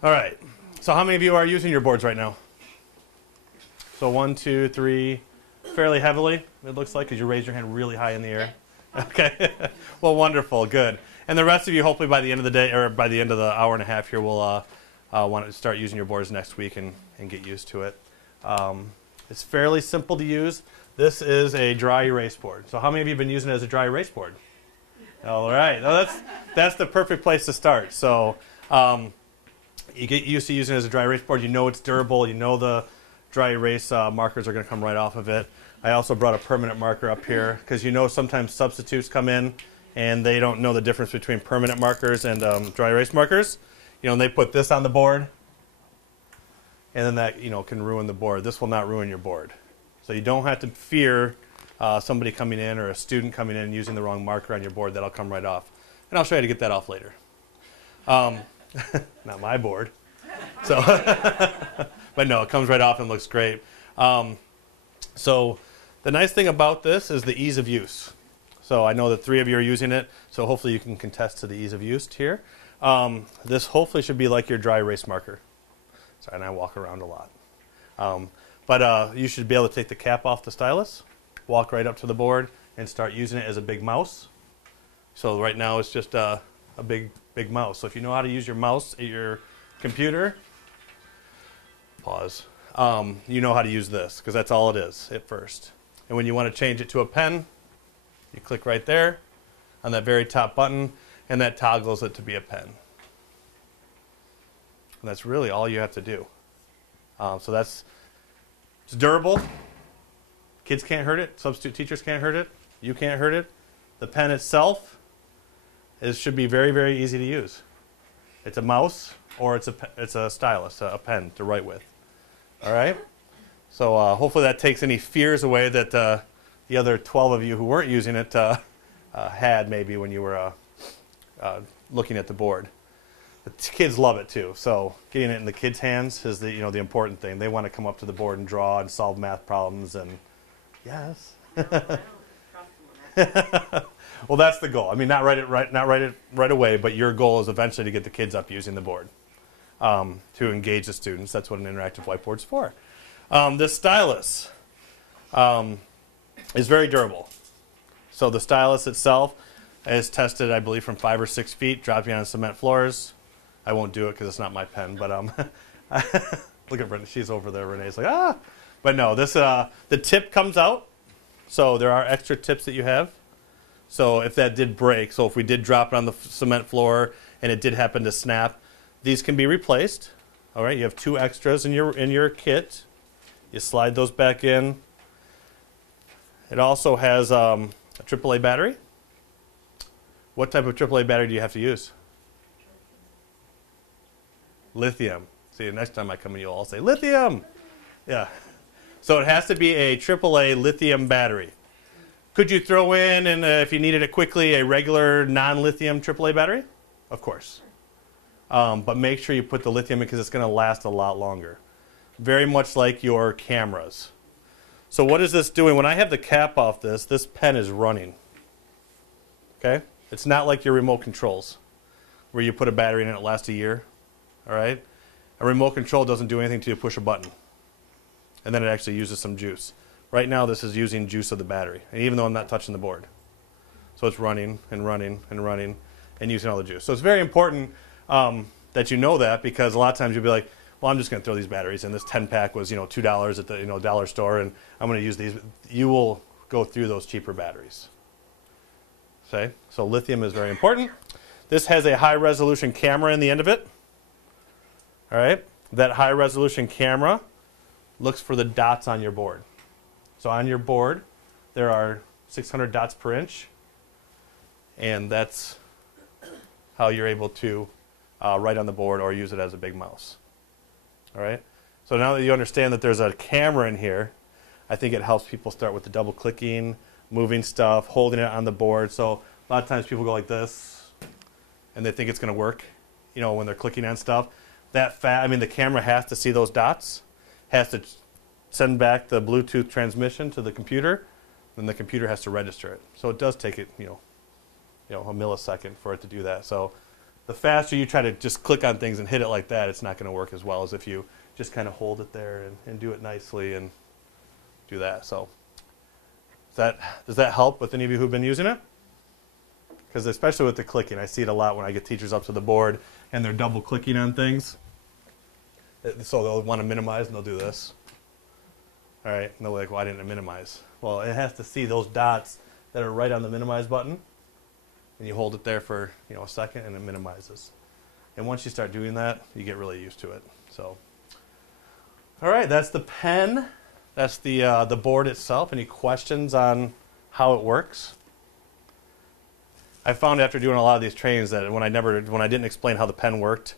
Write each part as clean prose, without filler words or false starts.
All right. So how many of you are using your boards right now? So 1, 2, 3, fairly heavily, it looks like, because you raised your hand really high in the air. Okay. Well, wonderful. Good. And the rest of you, hopefully by the end of the day, or by the end of the hour and a half here, will want to start using your boards next week and get used to it. It's fairly simple to use. This is a dry erase board. So how many of you have been using it as a dry erase board? All right. Well, that's the perfect place to start. So you get used to using it as a dry erase board. You know it's durable. You know the dry erase markers are going to come right off of it. I also brought a permanent marker up here because you know sometimes substitutes come in and they don't know the difference between permanent markers and dry erase markers. You know, and they put this on the board, and then that can ruin the board. This will not ruin your board. So you don't have to fear somebody coming in or a student coming in and using the wrong marker on your board. That'll come right off. And I'll show you how to get that off later. Not my board. So, but no, it comes right off and looks great. So the nice thing about this is the ease of use. So I know that 3 of you are using it, so hopefully you can contest to the ease of use here. This hopefully should be like your dry erase marker. Sorry, and I walk around a lot. But you should be able to take the cap off the stylus, walk right up to the board, and start using it as a big mouse. So right now it's just a big mouse. So if you know how to use your mouse at your computer, pause, you know how to use this, because that's all it is at first. And when you want to change it to a pen, you click right there on that very top button, and that toggles it to be a pen. And that's really all you have to do. So it's durable. Kids can't hurt it. Substitute teachers can't hurt it. You can't hurt it. The pen itself should be very, very easy to use. It's a mouse or it's a stylus, a pen to write with. All right? So hopefully that takes any fears away that the other 12 of you who weren't using it had maybe when you were looking at the board. The kids love it too. So getting it in the kids' hands is the important thing. They want to come up to the board and draw and solve math problems and yes. Well, that's the goal. I mean, not write it right away, but your goal is eventually to get the kids up using the board to engage the students. That's what an interactive whiteboard's for. This stylus is very durable. So the stylus itself is tested, I believe, from 5 or 6 feet, dropping on cement floors. I won't do it because it's not my pen, but look at Renee. She's over there. Renee's like, ah. But no, this the tip comes out. So there are extra tips that you have. So if that did break, so if we did drop it on the cement floor and it did happen to snap, these can be replaced. All right, you have 2 extras in your kit. You slide those back in. It also has a AAA battery. What type of AAA battery do you have to use? Lithium. See, next time I come in, you'll all say, lithium! Yeah. So it has to be a AAA lithium battery. Could you throw in, and if you needed it quickly, a regular non-lithium AAA battery? Of course. But make sure you put the lithium in because it's going to last a lot longer. Very much like your cameras. So what is this doing? When I have the cap off this pen is running. Okay? It's not like your remote controls where you put a battery in and it lasts a year. All right? A remote control doesn't do anything until you push a button. And then it actually uses some juice. Right now this is using juice of the battery, and even though I'm not touching the board. So it's running and running and running and using all the juice. So it's very important that you know that, because a lot of times you'll be like, well, I'm just going to throw these batteries in. This 10-pack was $2 at the dollar store, and I'm going to use these. You will go through those cheaper batteries. Okay? So lithium is very important. This has a high-resolution camera in the end of it. All right? That high-resolution camera looks for the dots on your board. So on your board, there are 600 dots per inch, and that's how you're able to write on the board or use it as a big mouse. All right? So now that you understand that there's a camera in here, I think it helps people start with the double clicking, moving stuff, holding it on the board. So a lot of times people go like this, and they think it's going to work, when they're clicking on stuff. The camera has to see those dots, has to send back the Bluetooth transmission to the computer, then the computer has to register it. So it does take it, a millisecond for it to do that. So the faster you try to just click on things and hit it like that, it's not going to work as well as if you just kind of hold it there and do it nicely and do that. So does that help with any of you who've been using it? Because especially with the clicking, I see it a lot when I get teachers up to the board and they're double clicking on things. So they'll want to minimize and they'll do this. All right, and they're like, why didn't it minimize? Well, it has to see those dots that are right on the minimize button. And you hold it there for a second and it minimizes. And once you start doing that, you get really used to it. So, all right, that's the pen. That's the board itself. Any questions on how it works? I found after doing a lot of these trainings that when I didn't explain how the pen worked,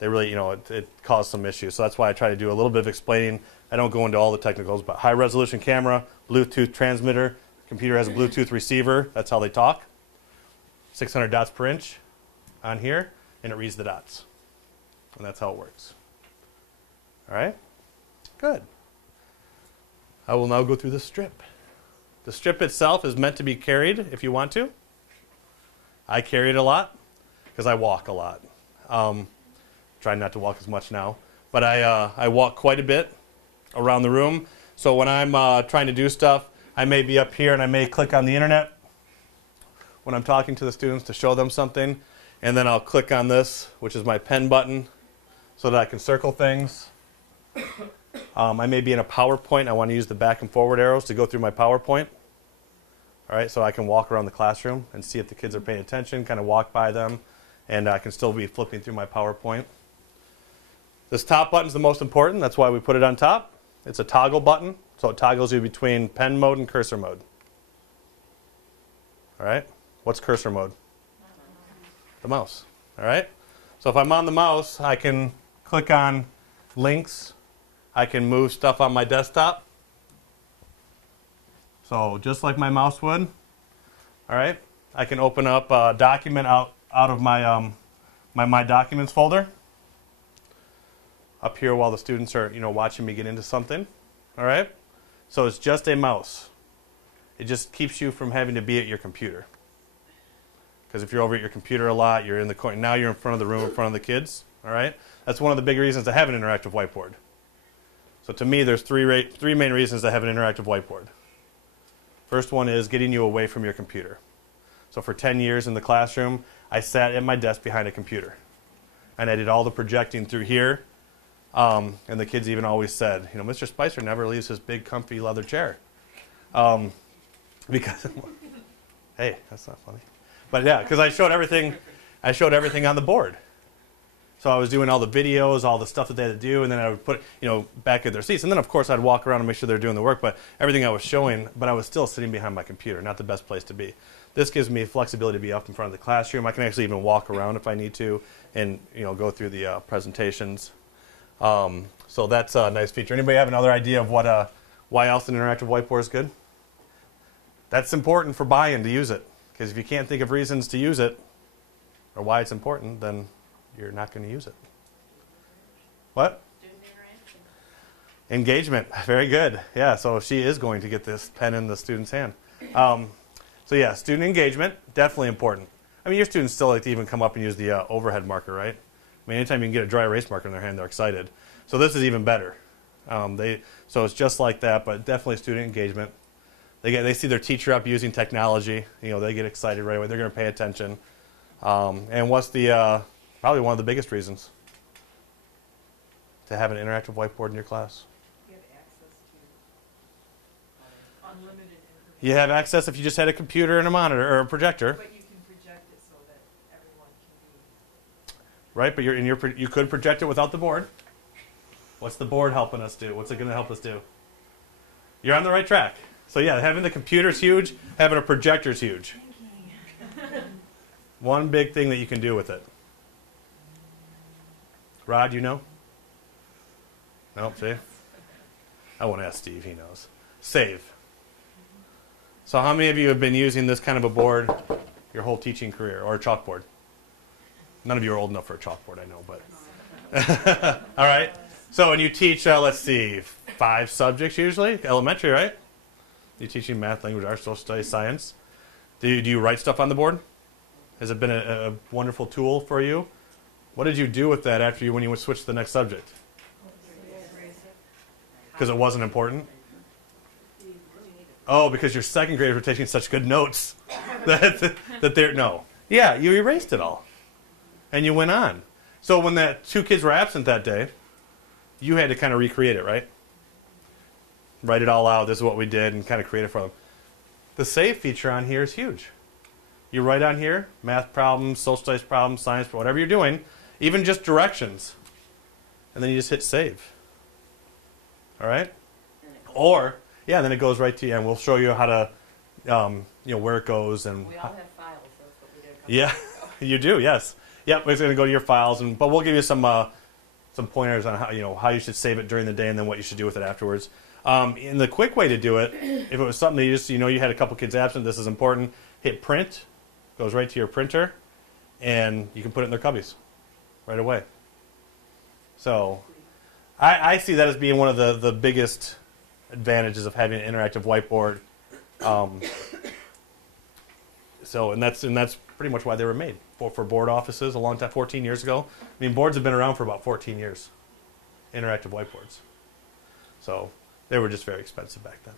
they really, it caused some issues. So that's why I try to do a little bit of explaining. I don't go into all the technicals, but high resolution camera, Bluetooth transmitter, computer has a Bluetooth receiver. That's how they talk. 600 dots per inch on here, and it reads the dots. And that's how it works. All right? Good. I will now go through the strip. The strip itself is meant to be carried if you want to. I carry it a lot because I walk a lot. Try not to walk as much now. But I walk quite a bit around the room. So when I'm trying to do stuff, I may be up here and I may click on the internet when I'm talking to the students to show them something. And then I'll click on this, which is my pen button, so that I can circle things. I may be in a PowerPoint. I want to use the back and forward arrows to go through my PowerPoint. All right, so I can walk around the classroom and see if the kids are paying attention, kind of walk by them, and I can still be flipping through my PowerPoint. This top button is the most important. That's why we put it on top. It's a toggle button, so it toggles you between pen mode and cursor mode. All right, what's cursor mode? The mouse. All right, so if I'm on the mouse, I can click on links. I can move stuff on my desktop. So just like my mouse would. All right, I can open up a document out of my my documents folder up here while the students are watching me get into something. All right, so it's just a mouse. It just keeps you from having to be at your computer. Because if you're over at your computer a lot, you're in the corner. Now you're in front of the room, in front of the kids. All right, that's one of the big reasons to have an interactive whiteboard. So to me, there's three main reasons to have an interactive whiteboard. First one is getting you away from your computer. So for 10 years in the classroom, I sat at my desk behind a computer. And I did all the projecting through here. And the kids even always said, Mr. Spicer never leaves his big, comfy leather chair. Because, hey, that's not funny. But yeah, because I showed everything on the board. So I was doing all the videos, all the stuff that they had to do, and then I would put it, back at their seats. And then, of course, I'd walk around and make sure they're doing the work. But everything I was showing, but I was still sitting behind my computer, not the best place to be. This gives me flexibility to be up in front of the classroom. I can actually even walk around if I need to and go through the presentations. So that's a nice feature. Anybody have another idea of why else an interactive whiteboard is good? That's important for buy-in to use it. Because if you can't think of reasons to use it or why it's important, then you're not going to use it. What? Engagement. Very good. Yeah, so she is going to get this pen in the student's hand. So yeah, student engagement, definitely important. I mean, your students still like to even come up and use the overhead marker, right? I mean, anytime you can get a dry erase marker in their hand, they're excited. So this is even better. So it's just like that, but definitely student engagement. They see their teacher up using technology. They get excited right away. They're going to pay attention. And what's probably one of the biggest reasons to have an interactive whiteboard in your class? You have access to unlimited information. You have access if you just had a computer and a monitor or a projector. But you can project it so that everyone can be. Right, but you could project it without the board. What's the board helping us do? What's it going to help us do? You're on the right track. So yeah, having the computer is huge. Having a projector is huge. One big thing that you can do with it. Rod, you know? Nope, see? I won't ask Steve, he knows. Save. So how many of you have been using this kind of a board your whole teaching career, or a chalkboard? None of you are old enough for a chalkboard, I know, but... All right. So when you teach, let's see, 5 subjects usually, elementary, right? You're teaching math, language, arts, social studies, science. Do you write stuff on the board? Has it been a wonderful tool for you? What did you do with that after when you switched to the next subject? Because it wasn't important? Oh, because your second graders were taking such good notes that they're, no. Yeah, you erased it all. And you went on. So when that 2 kids were absent that day, you had to kind of recreate it, right? Write it all out, this is what we did, and kind of create it for them. The save feature on here is huge. You write on here, math problems, social studies problems, science, whatever you're doing, even just directions. And then you just hit save. All right? Or, yeah, then it goes right to you, and we'll show you how to, where it goes. And we all have files, that's what we did. Yeah, you do, yes. Yep, it's going to go to your files, but we'll give you some pointers on how you should save it during the day and then what you should do with it afterwards. And the quick way to do it, if it was something that you just, you had a couple kids absent, this is important, hit print, goes right to your printer, and you can put it in their cubbies right away. So I see that as being one of the biggest advantages of having an interactive whiteboard. And that's pretty much why they were made for board offices a long time, 14 years ago. I mean, boards have been around for about 14 years, interactive whiteboards. So they were just very expensive back then.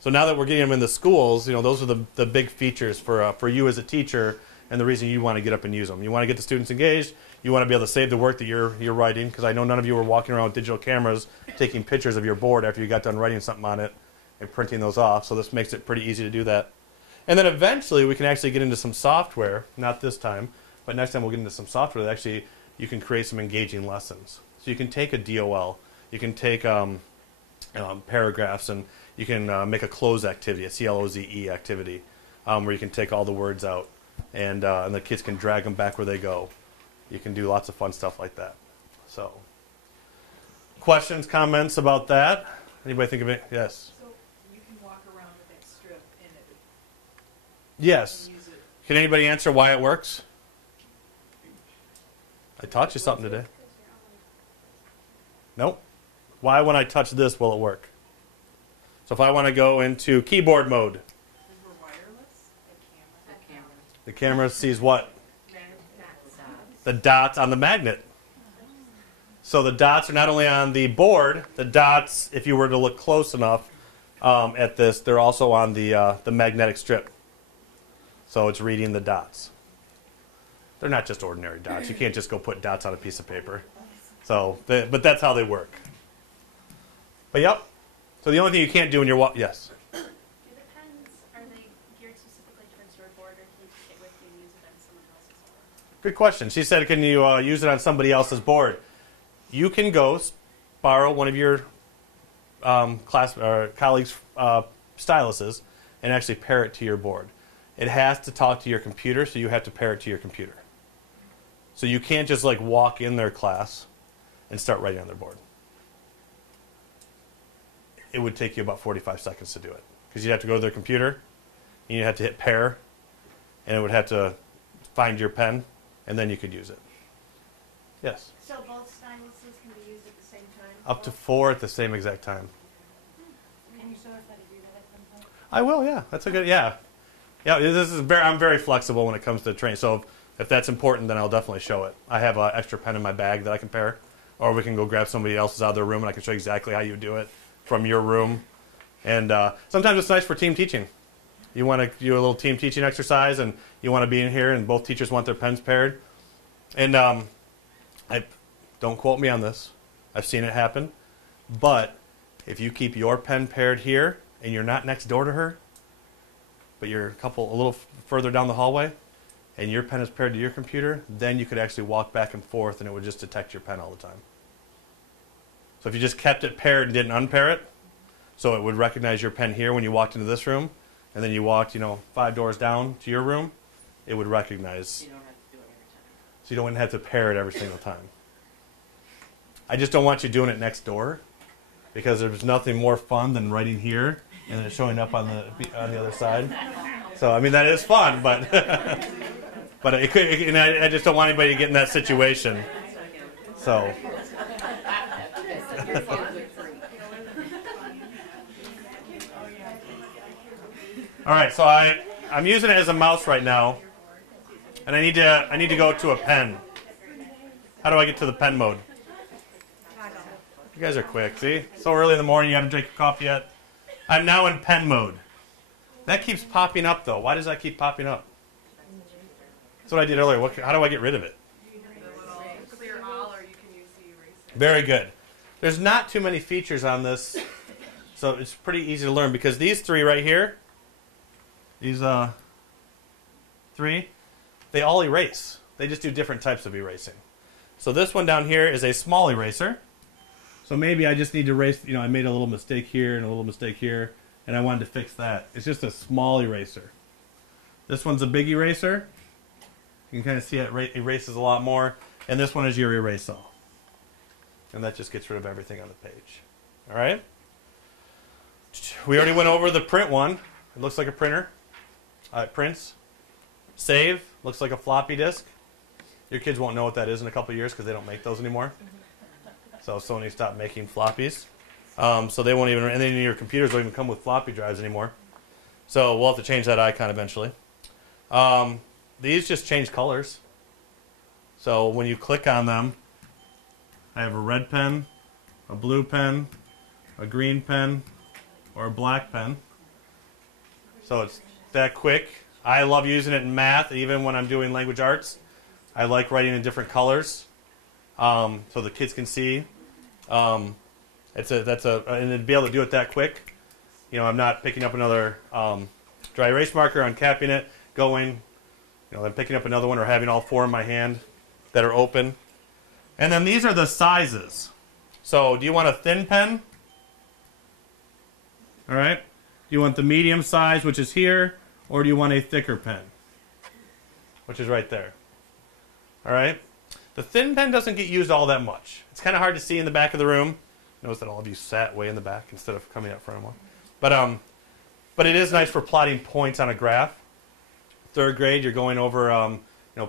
So now that we're getting them in the schools, those are the big features for you as a teacher, and the reason you want to get up and use them. You want to get the students engaged. You want to be able to save the work that you're writing, because I know none of you were walking around with digital cameras taking pictures of your board after you got done writing something on it and printing those off. So this makes it pretty easy to do that. And then eventually we can actually get into some software, not this time, but next time we'll get into some software that actually you can create some engaging lessons. So you can take a DOL, you can take paragraphs, and you can make a close activity, a CLOZE activity, where you can take all the words out, and the kids can drag them back where they go. You can do lots of fun stuff like that. So, questions, comments about that? Anybody think of it? Yes. So you can walk around with that strip and it. Yes. Use it. Can anybody answer why it works? I taught you something today. Nope. Why, when I touch this, will it work? So if I want to go into keyboard mode. Is it wireless? The camera. The camera sees what? Dots. The dots on the magnet. So the dots are not only on the board, the dots, if you were to look close enough at this, they're also on the magnetic strip. So it's reading the dots. They're not just ordinary dots. You can't just go put dots on a piece of paper. So, but that's how they work. But yep. So the only thing you can't do when you're yes. Do the pens, are they geared specifically towards your board, or can you take it with you and use it on someone else's board? Good question. She said, can you use it on somebody else's board? You can go borrow one of your colleagues' styluses and actually pair it to your board. It has to talk to your computer, so you have to pair it to your computer. So you can't just like walk in their class and start writing on their board. It would take you about 45 seconds to do it, because you'd have to go to their computer, and you'd have to hit pair, and it would have to find your pen, and then you could use it. Yes? So both styluses can be used at the same time? Up to 4 at the same exact time. Can you show us how to do that at some point? I will, yeah. That's a good, yeah. Yeah, this is I'm very flexible when it comes to training. So if that's important, then I'll definitely show it. I have an extra pen in my bag that I can pair, or we can go grab somebody else's out of their room, and I can show you exactly how you do it from your room. And sometimes it's nice for team teaching. You want to do a little team teaching exercise, and you want to be in here, and both teachers want their pens paired. And don't quote me on this. I've seen it happen. But if you keep your pen paired here, and you're not next door to her, but you're a little further down the hallway, and your pen is paired to your computer, then you could actually walk back and forth, and it would just detect your pen all the time. So if you just kept it paired and didn't unpair it, so it would recognize your pen here when you walked into this room, and then you walked, 5 doors down to your room, it would recognize. You don't have to do it every time. So you don't have to pair it every single time. I just don't want you doing it next door, because there's nothing more fun than writing here and then it showing up on the other side. So I mean that is fun, but but it could. And I just don't want anybody to get in that situation. So. All right, so I'm using it as a mouse right now, and I need to go to a pen. How do I get to the pen mode? You guys are quick. See, so early in the morning, you haven't drank your coffee yet. I'm now in pen mode. That keeps popping up though. Why does that keep popping up? That's what I did earlier. How do I get rid of it? Clear all, or you can use the eraser. Very good. There's not too many features on this, so it's pretty easy to learn because these three right here, these three, they all erase. They just do different types of erasing. So this one down here is a small eraser. So maybe I just need to erase, I made a little mistake here and a little mistake here, and I wanted to fix that. It's just a small eraser. This one's a big eraser. You can kind of see it erases a lot more. And this one is your erase all. And that just gets rid of everything on the page. All right? We already went over the print one. It looks like a printer. It prints. Save. Looks like a floppy disk. Your kids won't know what that is in a couple of years because they don't make those anymore. So Sony stopped making floppies. So they won't even, and then your computers don't even come with floppy drives anymore. So we'll have to change that icon eventually. These just change colors. So when you click on them, I have a red pen, a blue pen, a green pen, or a black pen. So it's that quick. I love using it in math, even when I'm doing language arts. I like writing in different colors, so the kids can see. And to be able to do it that quick, I'm not picking up another dry erase marker, uncapping it, going, then picking up another one, or having all four in my hand that are open. And then these are the sizes. So do you want a thin pen? All right. Do you want the medium size, which is here, or do you want a thicker pen, which is right there? All right. The thin pen doesn't get used all that much. It's kind of hard to see in the back of the room. Notice that all of you sat way in the back instead of coming up front of one. But it is nice for plotting points on a graph. Third grade, you're going over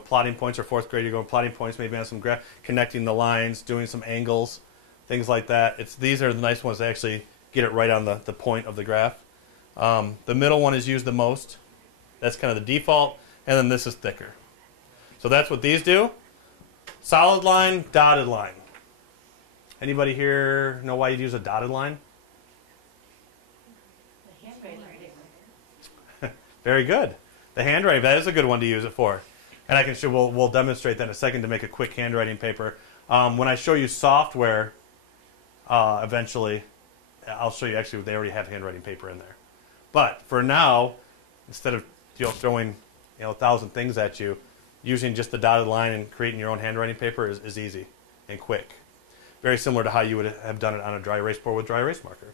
plotting points, or fourth grade, you're going plotting points, maybe on some graph, connecting the lines, doing some angles, things like that. These are the nice ones that actually get it right on the point of the graph. The middle one is used the most. That's kind of the default. And then this is thicker. So that's what these do. Solid line, dotted line. Anybody here know why you'd use a dotted line? The handwriting. Very good. The handwriting, that is a good one to use it for. And I can show, we'll demonstrate that in a second to make a quick handwriting paper. When I show you software, eventually, I'll show you, actually, they already have handwriting paper in there. But for now, instead of throwing 1,000 things at you, using just the dotted line and creating your own handwriting paper is easy and quick. Very similar to how you would have done it on a dry erase board with dry erase marker.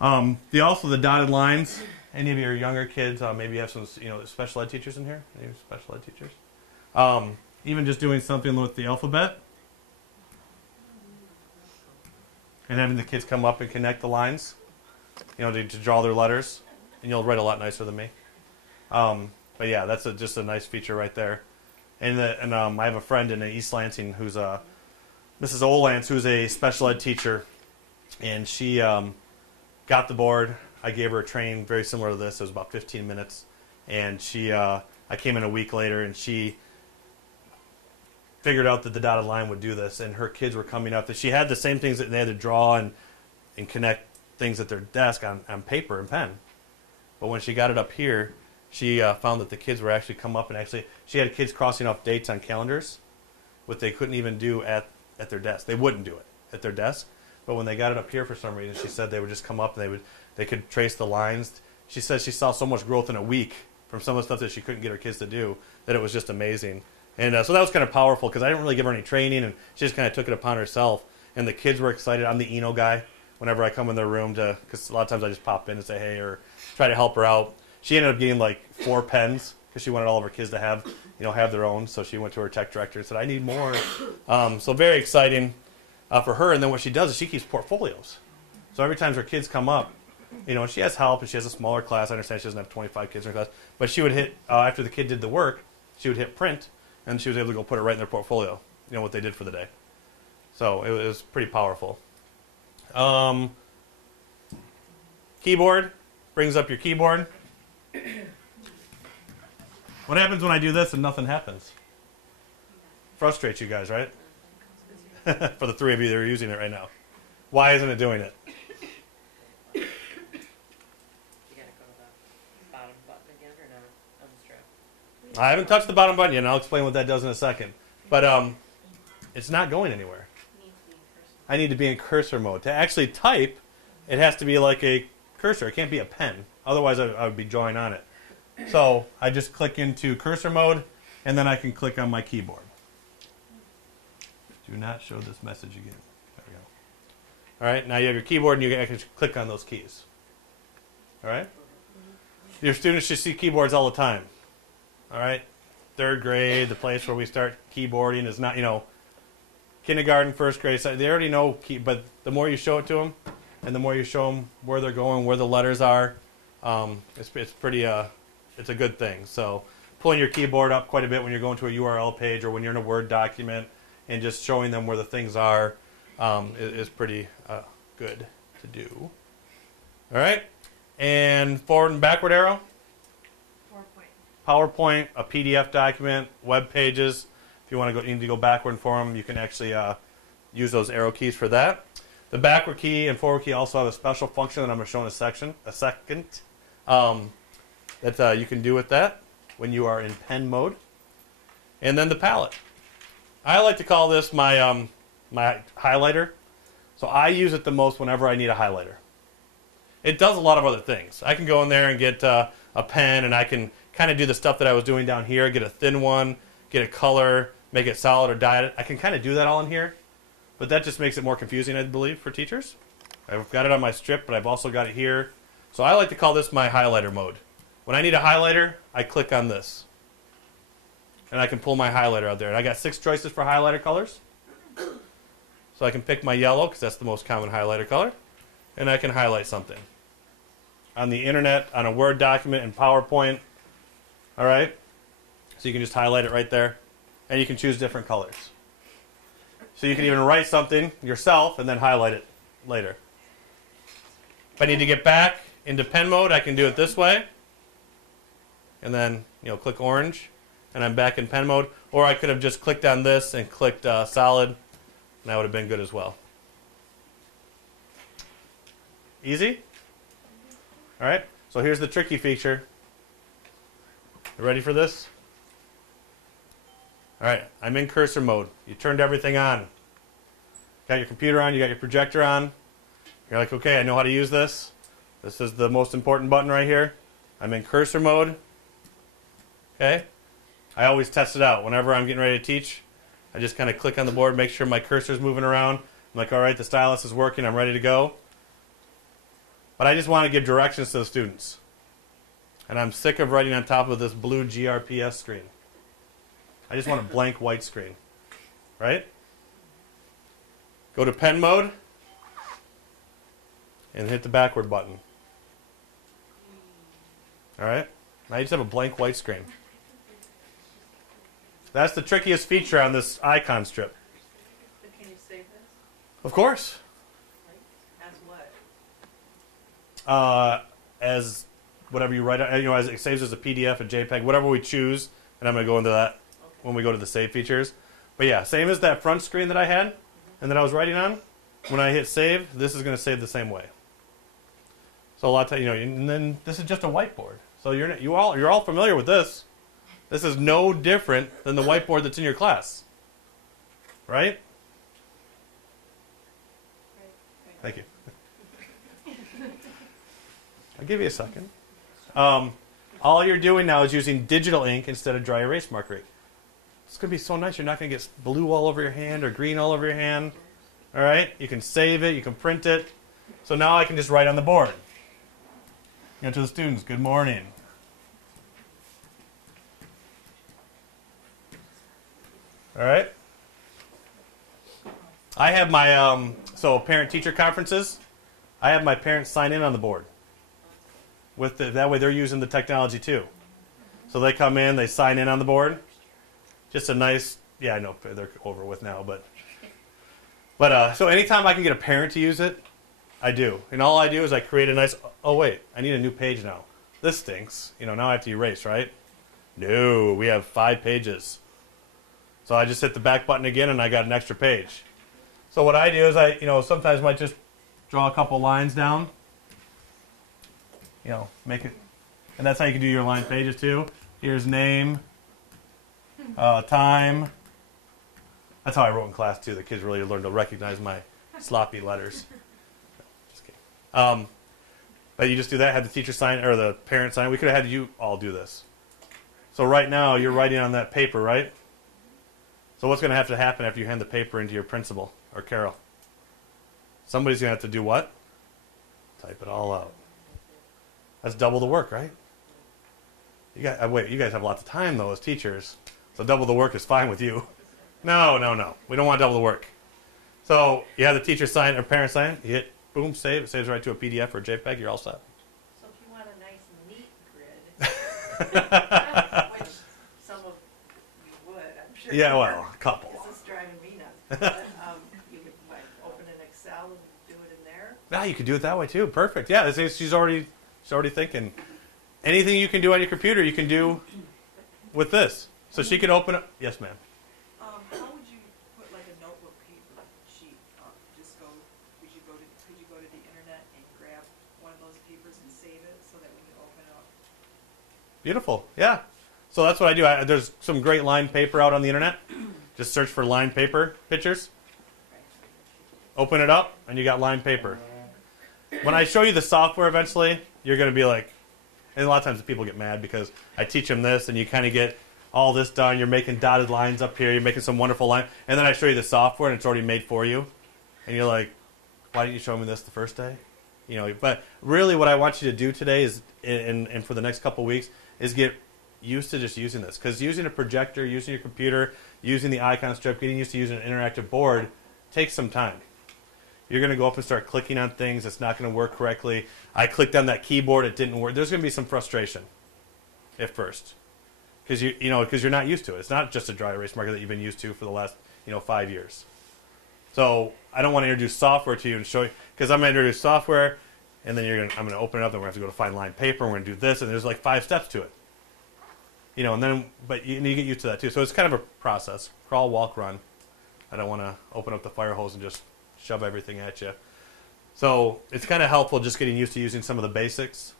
Also the dotted lines. Any of your younger kids, maybe you have some special ed teachers in here? Any special ed teachers? Even just doing something with the alphabet. And having the kids come up and connect the lines, to draw their letters. And you'll write a lot nicer than me. But yeah, that's just a nice feature right there. And I have a friend in East Lansing who's Mrs. Olance, who's a special ed teacher, and she got the board. I gave her a training very similar to this. It was about 15 minutes, and I came in a week later, and she figured out that the dotted line would do this, and her kids were coming up. She had the same things that they had to draw and connect things at their desk on paper and pen. But when she got it up here, she found that the kids were actually come up and she had kids crossing off dates on calendars, what they couldn't even do at their desk. They wouldn't do it at their desk. But when they got it up here for some reason, she said they would just come up and they could trace the lines. She said she saw so much growth in a week from some of the stuff that she couldn't get her kids to do that it was just amazing. And so that was kind of powerful because I didn't really give her any training, and she just kind of took it upon herself. And the kids were excited. I'm the Eno guy whenever I come in their room because a lot of times I just pop in and say hey or try to help her out. She ended up getting like 4 pens because she wanted all of her kids to have their own. So she went to her tech director and said, I need more. So very exciting for her. And then what she does is she keeps portfolios. So every time her kids come up, and she has help and she has a smaller class. I understand she doesn't have 25 kids in her class. But she would hit, after the kid did the work, she would hit print and she was able to go put it right in their portfolio, what they did for the day. So it was pretty powerful. Keyboard brings up your keyboard. What happens when I do this and nothing happens? Frustrates you guys, right? For the three of you that are using it right now. Why isn't it doing it? You gotta go to the bottom button again or not? Unstrap. I haven't touched the bottom button yet, and I'll explain what that does in a second. But it's not going anywhere. I need to be in cursor mode. To actually type, it has to be like a cursor. It can't be a pen. Otherwise, I would be drawing on it. So I just click into cursor mode, and then I can click on my keyboard. Do not show this message again. There we go. All right, now you have your keyboard, and you can click on those keys. All right? Your students should see keyboards all the time. All right? Third grade, the place where we start keyboarding is not, kindergarten, first grade. So they already know but the more you show it to them, and the more you show them where they're going, where the letters are, it's pretty, it's a good thing. So pulling your keyboard up quite a bit when you're going to a URL page or when you're in a Word document and just showing them where the things are is pretty good to do. All right? And forward and backward arrow. PowerPoint, a PDF document, web pages. If you want to need to go backward for them, you can actually use those arrow keys for that. The backward key and forward key also have a special function that I'm going to show in a second. That you can do with that when you are in pen mode. And then the palette. I like to call this my my highlighter. So I use it the most whenever I need a highlighter. It does a lot of other things. I can go in there and get a pen, and I can kind of do the stuff that I was doing down here, get a thin one, get a color, make it solid or dye it. I can kind of do that all in here, but that just makes it more confusing, I believe, for teachers. I've got it on my strip, but I've also got it here. So I like to call this my highlighter mode. When I need a highlighter, I click on this, and I can pull my highlighter out there. And I got 6 choices for highlighter colors. So I can pick my yellow, because that's the most common highlighter color, and I can highlight something. On the internet, on a Word document, in PowerPoint, all right? So you can just highlight it right there, and you can choose different colors. So you can even write something yourself and then highlight it later. If I need to get back into pen mode, I can do it this way, and then click orange, and I'm back in pen mode. Or I could have just clicked on this and clicked solid, and that would have been good as well. Easy? All right, so here's the tricky feature. You ready for this? All right, I'm in cursor mode. You turned everything on. Got your computer on, you got your projector on. You're like, okay, I know how to use this. This is the most important button right here. I'm in cursor mode. Okay? I always test it out. Whenever I'm getting ready to teach, I just kind of click on the board, make sure my cursor's moving around. I'm like, all right, the stylus is working, I'm ready to go. But I just want to give directions to the students. And I'm sick of writing on top of this blue GRPS screen. I just want a blank white screen. Right? Go to pen mode and hit the backward button. Alright? Now you just have a blank white screen. That's the trickiest feature on this icon strip. But can you save this? Of course. As what? As whatever you write, as it saves as a PDF, a JPEG, whatever we choose, and I'm going to go into that when we go to the save features. But yeah, same as that front screen that I had and that I was writing on. When I hit save, this is going to save the same way. So a lot of and then this is just a whiteboard. So you're all familiar with this. This is no different than the whiteboard that's in your class, right? Thank you. I'll give you a second. All you're doing now is using digital ink instead of dry erase marker ink. It's going to be so nice. You're not going to get blue all over your hand or green all over your hand. All right? You can save it. You can print it. So now I can just write on the board. To the students, good morning. All right? I have my, parent-teacher conferences, I have my parents sign in on the board. That way they're using the technology too. So they come in, they sign in on the board. Just a nice, I know they're over with now, but so anytime I can get a parent to use it, I do. And all I do is I create a nice, oh wait, I need a new page now. this stinks. Now I have to erase, right? No, we have 5 pages. So I just hit the back button again, and I got an extra page. So what I do is I sometimes might just draw a couple lines down. Make it, and that's how you can do your line pages too. Here's name, time. That's how I wrote in class too. The kids really learned to recognize my sloppy letters. Just kidding. But you just do that. Have the teacher sign or the parent sign. We could have had you all do this. So right now you're writing on that paper, right? So what's going to have to happen after you hand the paper into your principal or Carol? Somebody's going to have to do what? Type it all out. That's double the work, right? You guys have lots of time though as teachers, so double the work is fine with you. No. We don't want double the work. So you have the teacher sign or parent sign. You hit boom, save. It saves right to a PDF or a JPEG. You're all set. So if you want a nice neat grid, which some of you would, I'm sure. Yeah, well, a couple. This is driving me nuts. But, you could open an Excel and do it in there. Ah, you could do it that way too. Perfect. Yeah, she's already thinking. Anything you can do on your computer, you can do with this. So she could open up. Yes, ma'am. How would you put like a notebook paper sheet? Could you go to the internet and grab one of those papers and save it so that when you open it up? Beautiful. Yeah. So that's what I do. There's some great lined paper out on the internet. Just search for lined paper pictures. Open it up, and you got lined paper. When I show you the software eventually, you're going to be like, and a lot of times people get mad because I teach them this, and you kind of get all this done. You're making dotted lines up here. You're making some wonderful line. And then I show you the software, and it's already made for you. And you're like, why didn't you show me this the first day? But really what I want you to do today is, and for the next couple weeks, is get used to just using this. Because using a projector, using your computer, using the icon strip, getting used to using an interactive board takes some time. You're going to go up and start clicking on things. It's not going to work correctly. I clicked on that keyboard. It didn't work. There's going to be some frustration at first because you're not used to it. It's not just a dry erase marker that you've been used to for the last 5 years. So I don't want to introduce software to you and show you because I'm going to introduce software, and then I'm going to open it up. Then we're going to have to go to find line paper. And we're going to do this, and there's like 5 steps to it. But you get used to that too. So it's kind of a process. Crawl, walk, run. I don't want to open up the fire hose and just shove everything at you. So it's kind of helpful just getting used to using some of the basics,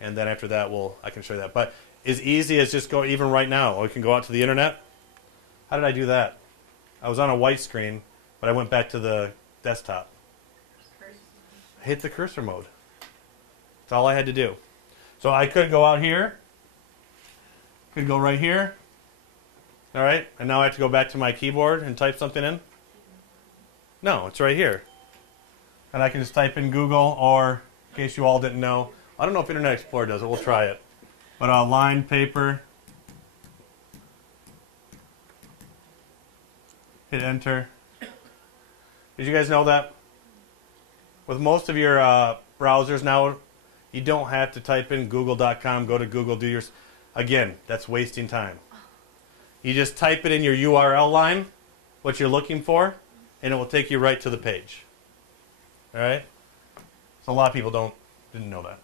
and then after that I can show you that. But as easy as just go, even right now, we can go out to the internet. How did I do that? I was on a white screen, but I went back to the desktop. I hit the cursor mode. That's all I had to do. So I could go out here, could go right here. All right, and now I have to go back to my keyboard and type something in. No, it's right here. And I can just type in Google, or in case you all didn't know, I don't know if Internet Explorer does it. We'll try it. But lined paper. Hit enter. Did you guys know that? With most of your browsers now, you don't have to type in google.com, go to Google, do your... Again, that's wasting time. You just type it in your URL line, what you're looking for, and it will take you right to the page. All right? So a lot of people didn't know that.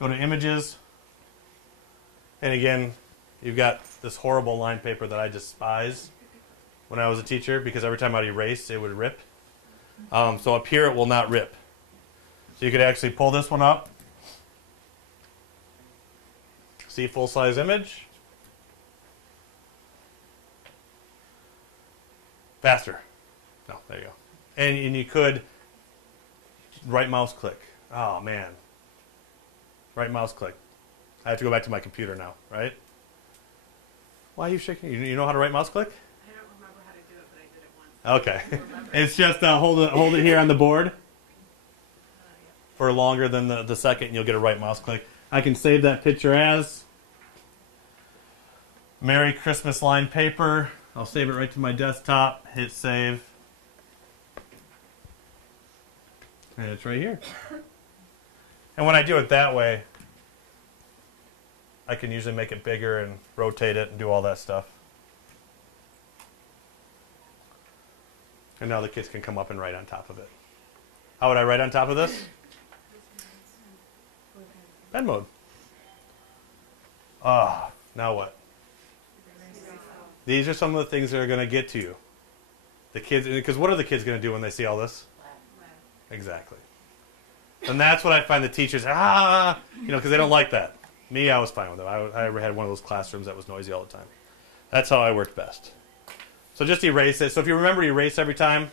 Go to images. And again, you've got this horrible line paper that I despise when I was a teacher because every time I'd erase, it would rip. So up here, it will not rip. So you could actually pull this one up. See full-size image. Faster. No, there you go. And you could right mouse click. Oh, man. Right mouse click. I have to go back to my computer now, right? Why are you shaking? You know how to right mouse click? I don't remember how to do it, but I did it once. Okay. It's just hold it here on the board for longer than the second, and you'll get a right mouse click. I can save that picture as Merry Christmas lined paper. I'll save it right to my desktop. Hit save. And it's right here. And when I do it that way, I can usually make it bigger and rotate it and do all that stuff. And now the kids can come up and write on top of it. How would I write on top of this? Pen mode. Now what? These are some of the things that are going to get to you. The kids, because what are the kids going to do when they see all this? Exactly. And that's what I find the teachers, because they don't like that. Me, I was fine with it. I had one of those classrooms that was noisy all the time. That's how I worked best. So just erase it. So if you remember to erase every time,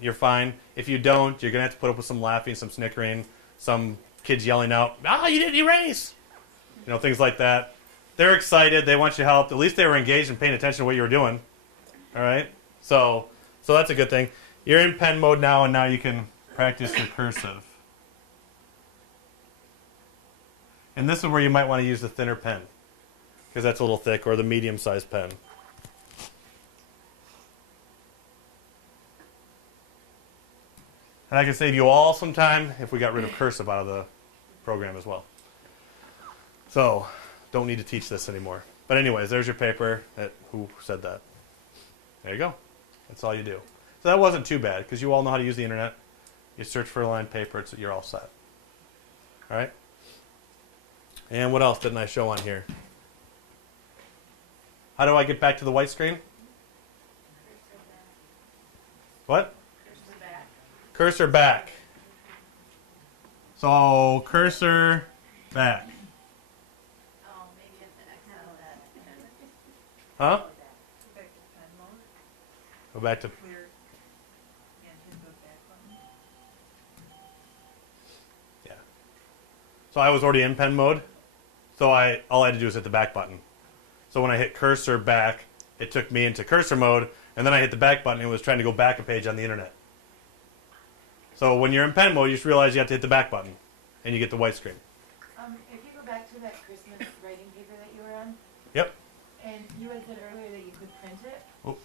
you're fine. If you don't, you're going to have to put up with some laughing, some snickering, some kids yelling out, you didn't erase! Things like that. They're excited. They want you to help. At least they were engaged and paying attention to what you were doing. All right? So that's a good thing. You're in pen mode now, and now you can practice your cursive. And this is where you might want to use the thinner pen, because that's a little thick, or the medium-sized pen. And I can save you all some time if we got rid of cursive out of the program as well. So, don't need to teach this anymore. But anyways, there's your paper. Who said that? There you go. That's all you do. So that wasn't too bad, because you all know how to use the internet. You search for a lined paper, you're all set. All right? And what else didn't I show on here? How do I get back to the white screen? What? Cursor back. So, cursor back. Oh, maybe at the Excel. Huh? Go back to pen mode, Go back to... clear, and hit the back button. Yeah. So I was already in pen mode. So all I had to do was hit the back button. So when I hit cursor back, it took me into cursor mode, and then I hit the back button and it was trying to go back a page on the internet. So when you're in pen mode, you just realize you have to hit the back button, and you get the white screen. If you go back to that Christmas writing paper that you were on, Yep. and you had said earlier that you could print it, Oh.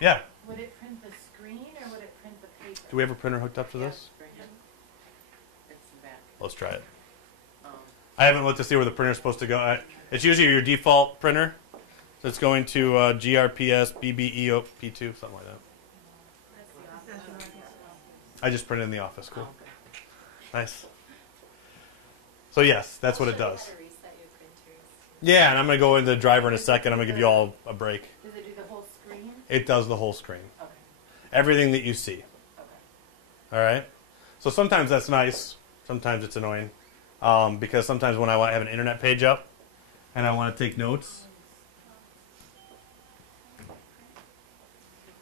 Yeah. would it print the screen or would it print the paper? Do we have a printer hooked up to this? It's back. Let's try it. Um, I haven't looked to see where the printer's supposed to go. It's usually your default printer. So it's going to GRPS BBEOP2, something like that. I just printed in the office. Cool. Nice. So yes, that's what it does. Yeah, and I'm going to go into the driver in a second. I'm going to give you all a break. Does it do the whole screen? It does the whole screen. Okay. Everything that you see. Okay. All right? So sometimes that's nice. Sometimes it's annoying. Because sometimes when I want to have an internet page up and I want to take notes.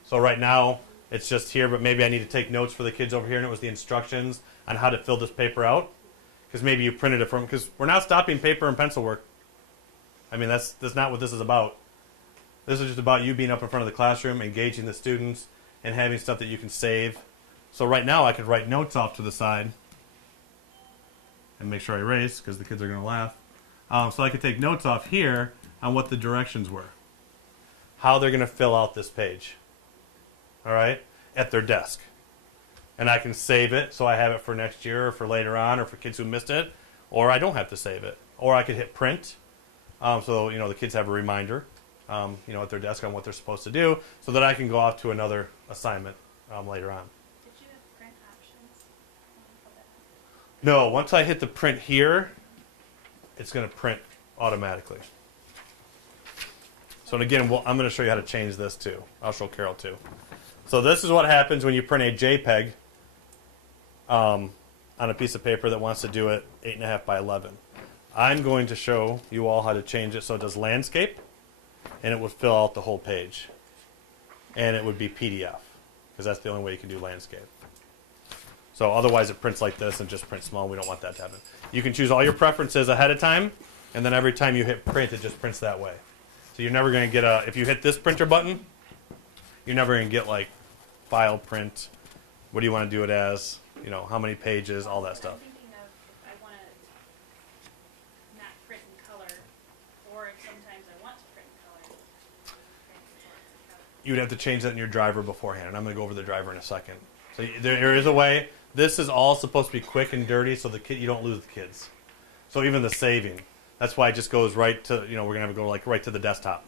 So right now, it's just here, but maybe I need to take notes for the kids over here, and it was the instructions on how to fill this paper out. Because maybe you printed it from, because we're not stopping paper and pencil work. I mean, that's not what this is about. This is just about you being up in front of the classroom, engaging the students, and having stuff that you can save. So right now, I could write notes off to the side and make sure I erase, because the kids are going to laugh. So I could take notes off here on what the directions were. How they're going to fill out this page. All right, at their desk. And I can save it so I have it for next year or for later on or for kids who missed it, or I don't have to save it. Or I could hit print, so the kids have a reminder, at their desk on what they're supposed to do, so that I can go off to another assignment later on. Did you have print options? No, once I hit the print here, it's going to print automatically. So again, I'm going to show you how to change this too. I'll show Carol too. So this is what happens when you print a JPEG on a piece of paper that wants to do it 8.5 by 11. I'm going to show you all how to change it so it does landscape, and it would fill out the whole page. And it would be PDF, because that's the only way you can do landscape. So otherwise it prints like this and just prints small. We don't want that to happen. You can choose all your preferences ahead of time, and then every time you hit print, it just prints that way. So you're never going to get if you hit this printer button, you're never going to get like file print, what do you want to do it as, how many pages, all that stuff. I'm thinking of if I want to not print in color, or if sometimes I want to print in color. You would have to change that in your driver beforehand, and I'm going to go over the driver in a second. So there is a way. This is all supposed to be quick and dirty, so you don't lose the kids. So even the saving, that's why it just goes right to, we're going to have it go right to the desktop,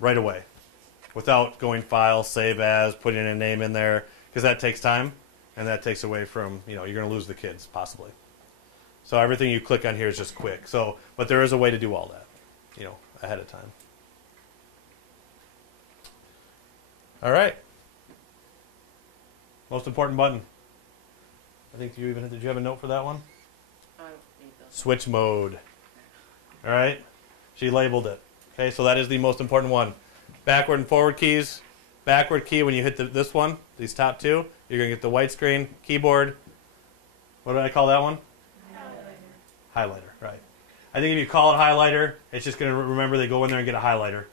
right away, without going file, save as, putting a name in there, because that takes time, and that takes away from, you're going to lose the kids, possibly. So everything you click on here is just quick. So, but there is a way to do all that, you know, ahead of time. All right. Most important button. I think did you have a note for that one? I don't need those. Switch mode. All right. She labeled it. Okay, so that is the most important one. Backward and forward keys. Backward key when you hit this one, these top two, you're going to get the white screen. Keyboard. What did I call that one? Highlighter, right. I think if you call it highlighter, it's just going to remember they go in there and get a highlighter.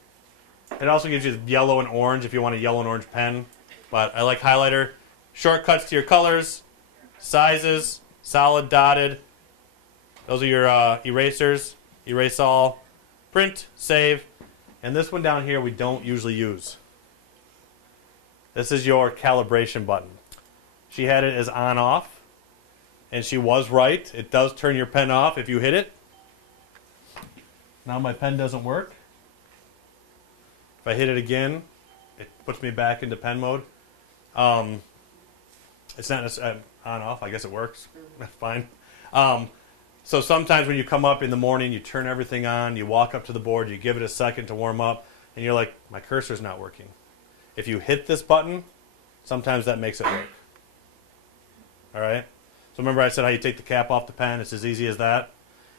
It also gives you yellow and orange if you want a yellow and orange pen. But I like highlighter. Shortcuts to your colors, sizes, solid, dotted. Those are your erasers. Erase all. Print, save. And this one down here we don't usually use. This is your calibration button. She had it as on-off. And she was right. It does turn your pen off if you hit it. Now my pen doesn't work. If I hit it again, it puts me back into pen mode. It's not on-off. I guess it works. That's fine. So sometimes when you come up in the morning, you turn everything on, you walk up to the board, you give it a second to warm up, and you're like, my cursor's not working. If you hit this button, sometimes that makes it work. All right? So remember I said how you take the cap off the pen? It's as easy as that.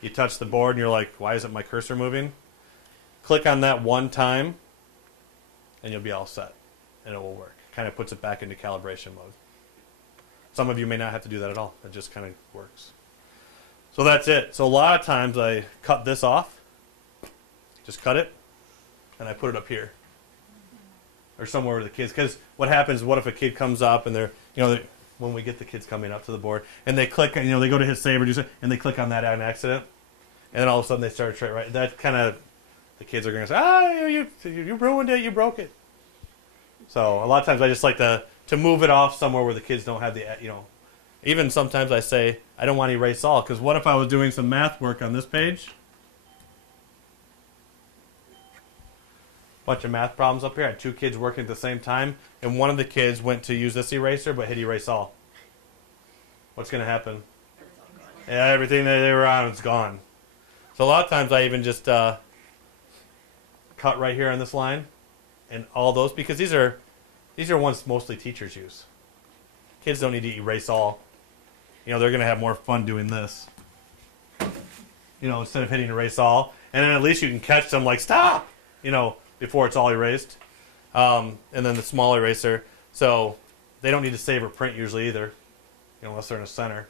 You touch the board and you're like, why isn't my cursor moving? Click on that one time and you'll be all set. And it will work. Kind of puts it back into calibration mode. Some of you may not have to do that at all. It just kind of works. So that's it. So a lot of times I cut this off. Just cut it. And I put it up here. Or somewhere where the kids, because what happens, what if a kid comes up and they're, when we get the kids coming up to the board, and they click, and they go to hit save or do something, and they click on that on accident, and then all of a sudden they start to right. That kind of, the kids are going to say, you ruined it, you broke it. So a lot of times I just like to move it off somewhere where the kids don't have the, even sometimes I say, I don't want to erase all, because what if I was doing some math work on this page? Bunch of math problems up here. I had two kids working at the same time, and one of the kids went to use this eraser but hit erase all. What's going to happen? Yeah, everything that they were on is gone. So a lot of times I even just cut right here on this line and all those, because these are ones mostly teachers use. Kids don't need to erase all. They're going to have more fun doing this. Instead of hitting erase all. And then at least you can catch them like, stop! Before it's all erased. And then the small eraser. So they don't need to save or print usually either. Unless they're in a center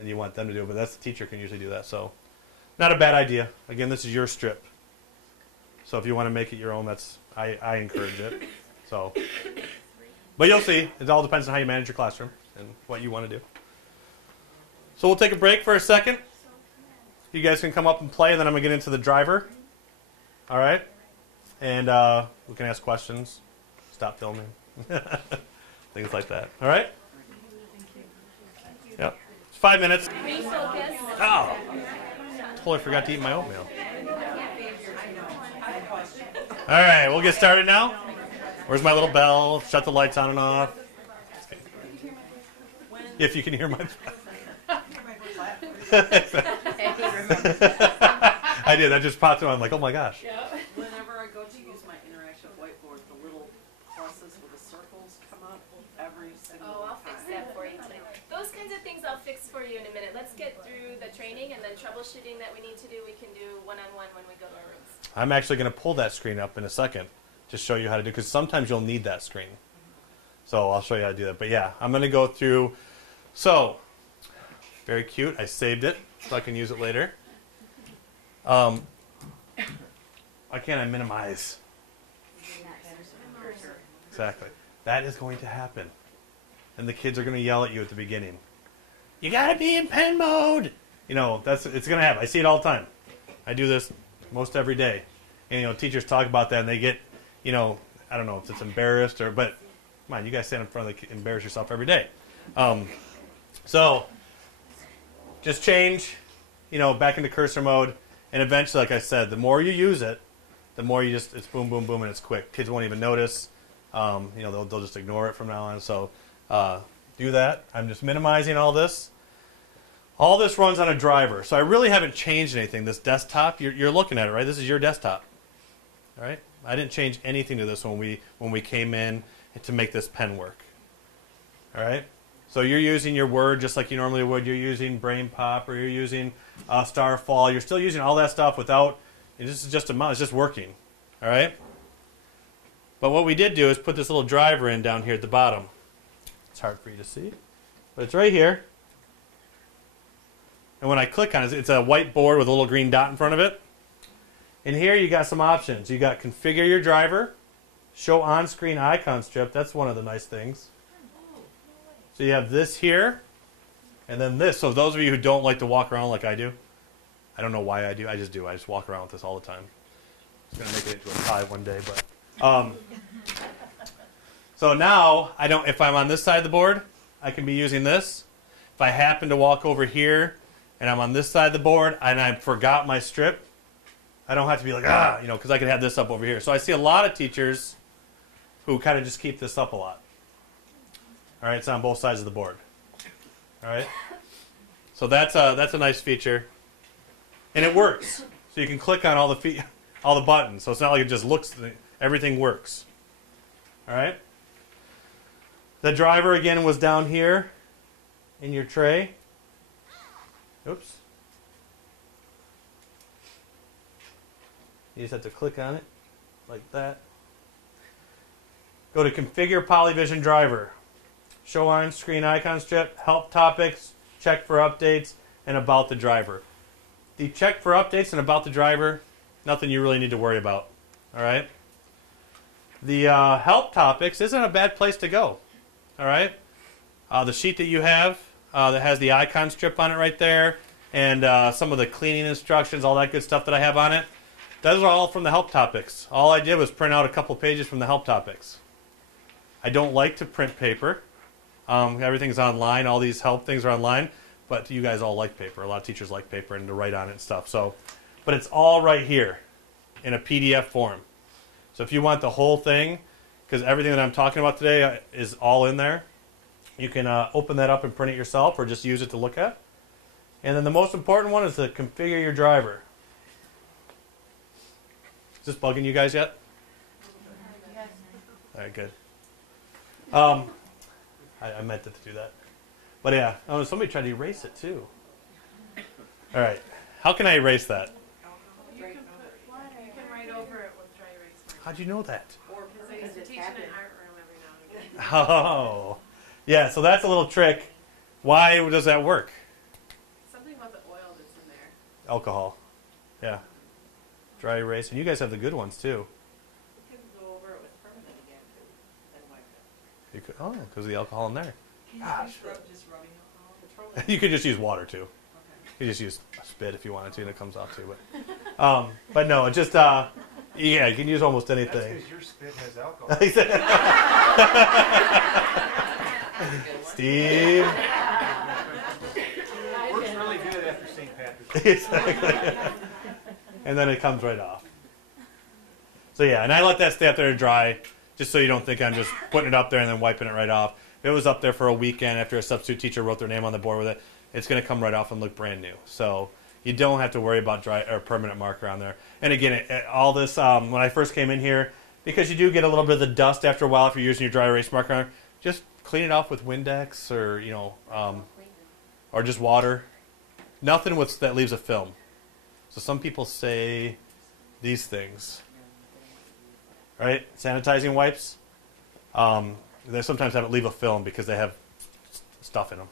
and you want them to do it. But that's the teacher can usually do that. So not a bad idea. Again, this is your strip. So if you want to make it your own, I encourage it. So, but you'll see. It all depends on how you manage your classroom and what you want to do. So we'll take a break for a second. You guys can come up and play, and then I'm going to get into the driver. All right? And we can ask questions, stop filming, things like that. All right? Yep. It's 5 minutes. Oh, totally forgot to eat my oatmeal. All right, we'll get started now. Where's my little bell? Shut the lights on and off. If you can hear my I did. That just popped in. I'm like, oh my gosh. Whenever I go to use my interactive whiteboard, the little pluses with the circles come up every single time. Oh, I'll fix that for you too. Those kinds of things I'll fix for you in a minute. Let's get through the training, and then troubleshooting that we need to do, we can do one-on-one when we go to our rooms. I'm actually going to pull that screen up in a second to show you how to do, because sometimes you'll need that screen. So I'll show you how to do that. But yeah, I'm going to go through. So, very cute. I saved it so I can use it later. Why can't I minimize? Exactly. That is going to happen. And the kids are going to yell at you at the beginning. You got to be in pen mode. It's going to happen. I see it all the time. I do this most every day. And, teachers talk about that and they get, I don't know if it's embarrassed but come on, you guys stand in front of the embarrass yourself every day. So, just change, back into cursor mode. And eventually, like I said, the more you use it, the more it's boom, boom, boom, and it's quick. Kids won't even notice. They'll just ignore it from now on. So do that. I'm just minimizing all this All this runs on a driver. So I really haven't changed anything. This desktop, you're looking at it, right? This is your desktop. All right? I didn't change anything to this when we came in to make this pen work. All right? So you're using your Word just like you normally would. You're using Brain Pop or you're using Starfall. You're still using all that stuff without, this is just a mouse. It's just working. All right? But what we did do is put this little driver in down here at the bottom. It's hard for you to see, but it's right here. And when I click on it, it's a whiteboard with a little green dot in front of it. And here you got some options. You got configure your driver, show on-screen icon strip. That's one of the nice things. So you have this here, and then this. So those of you who don't like to walk around like I do, I don't know why I do. I just do. I just walk around with this all the time. I'm going to make it into a tie one day, but. So now I don't. If I'm on this side of the board, I can be using this. If I happen to walk over here and I'm on this side of the board and I forgot my strip, I don't have to be like because I can have this up over here. So I see a lot of teachers who kind of just keep this up a lot. All right, it's on both sides of the board. All right, so that's a nice feature, and it works. So you can click on all the buttons. So it's not like it just looks. Everything works. All right. The driver again was down here in your tray. Oops. You just have to click on it like that. Go to Configure Polyvision Driver. Show on-screen icon strip, help topics, check for updates, and about the driver. The check for updates and about the driver, nothing you really need to worry about. All right? The help topics isn't a bad place to go. All right? The sheet that you have that has the icon strip on it right there and some of the cleaning instructions, all that good stuff that I have on it, those are all from the help topics. All I did was print out a couple pages from the help topics. I don't like to print paper. Everything's online. All these help things are online. But you guys all like paper. A lot of teachers like paper and to write on it and stuff. So, but it's all right here in a PDF form. So if you want the whole thing, because everything that I'm talking about today is all in there, you can open that up and print it yourself or just use it to look at. And then the most important one is to configure your driver. Is this bugging you guys yet? Yes. All right, good. I meant it to do that. But yeah, somebody tried to erase it too. All right. How can I erase that? You can put water. You can write over it with dry erase marker. How'd you know that? Because I used to teach in an art room every now and again. Oh. Yeah, so that's a little trick. Why does that work? Something about the oil that's in there. Alcohol. Yeah. Dry erase. And you guys have the good ones too. You can go over it with permanent again too, and wipe it. You could, because of the alcohol in there. Can you Gosh. just rubbing alcohol? Petroleum. You could just use water too. Okay. You just use spit if you wanted to, and it comes off too. But no, it just yeah, you can use almost That's anything. because your spit has alcohol. Steve. Works really good after St. Patrick's Day. Exactly. And then it comes right off. So yeah, and I let that stay up there to dry, just so you don't think I'm just putting it up there and then wiping it right off. If it was up there for a weekend after a substitute teacher wrote their name on the board with it, it's going to come right off and look brand new. So you don't have to worry about dry or permanent marker on there. And again, all this, when I first came in here, because you do get a little bit of the dust after a while if you're using your dry erase marker on it, just clean it off with Windex or, or just water. Nothing that leaves a film. So some people say these things. Right? Sanitizing wipes. They sometimes have it leave a film because they have stuff in them.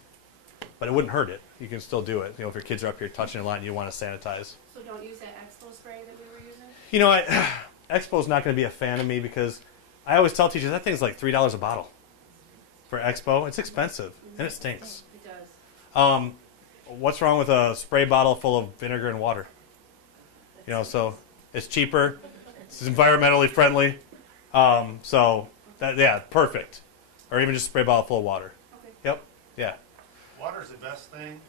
But it wouldn't hurt it. You can still do it. If your kids are up here touching a lot and you want to sanitize. So don't use that Expo spray that we were using? Expo's not going to be a fan of me because I always tell teachers that thing's like $3 a bottle. For Expo, it's expensive and it stinks. It does. What's wrong with a spray bottle full of vinegar and water? So it's cheaper. It's environmentally friendly. Perfect. Or even just a spray bottle full of water. Okay. Yep. Yeah. Water's the best thing,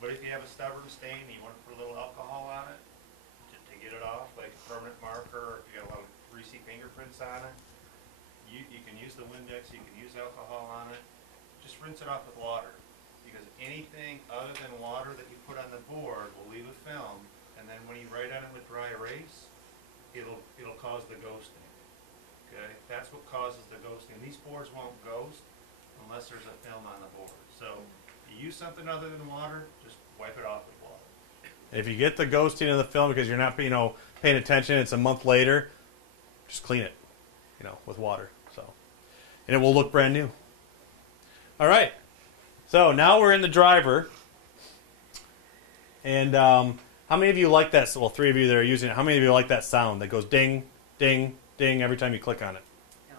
but if you have a stubborn stain and you want to put a little alcohol on it to get it off, like a permanent marker, or if you got a lot of greasy fingerprints on it, you can use the Windex, you can use alcohol on it. Just rinse it off with water. because anything other than water that you put on the board will leave a film, and then when you write on it with dry erase, it'll cause the ghosting. Okay, that's what causes the ghosting. These boards won't ghost unless there's a film on the board. So if you use something other than water, just wipe it off with water. If you get the ghosting of the film because you're not, paying attention, it's a month later, just clean it, with water. So, and it will look brand new. All right. So now we're in the driver. And how many of you like that? Well, 3 of you that are using it. How many of you like that sound that goes ding, ding, ding every time you click on it? No.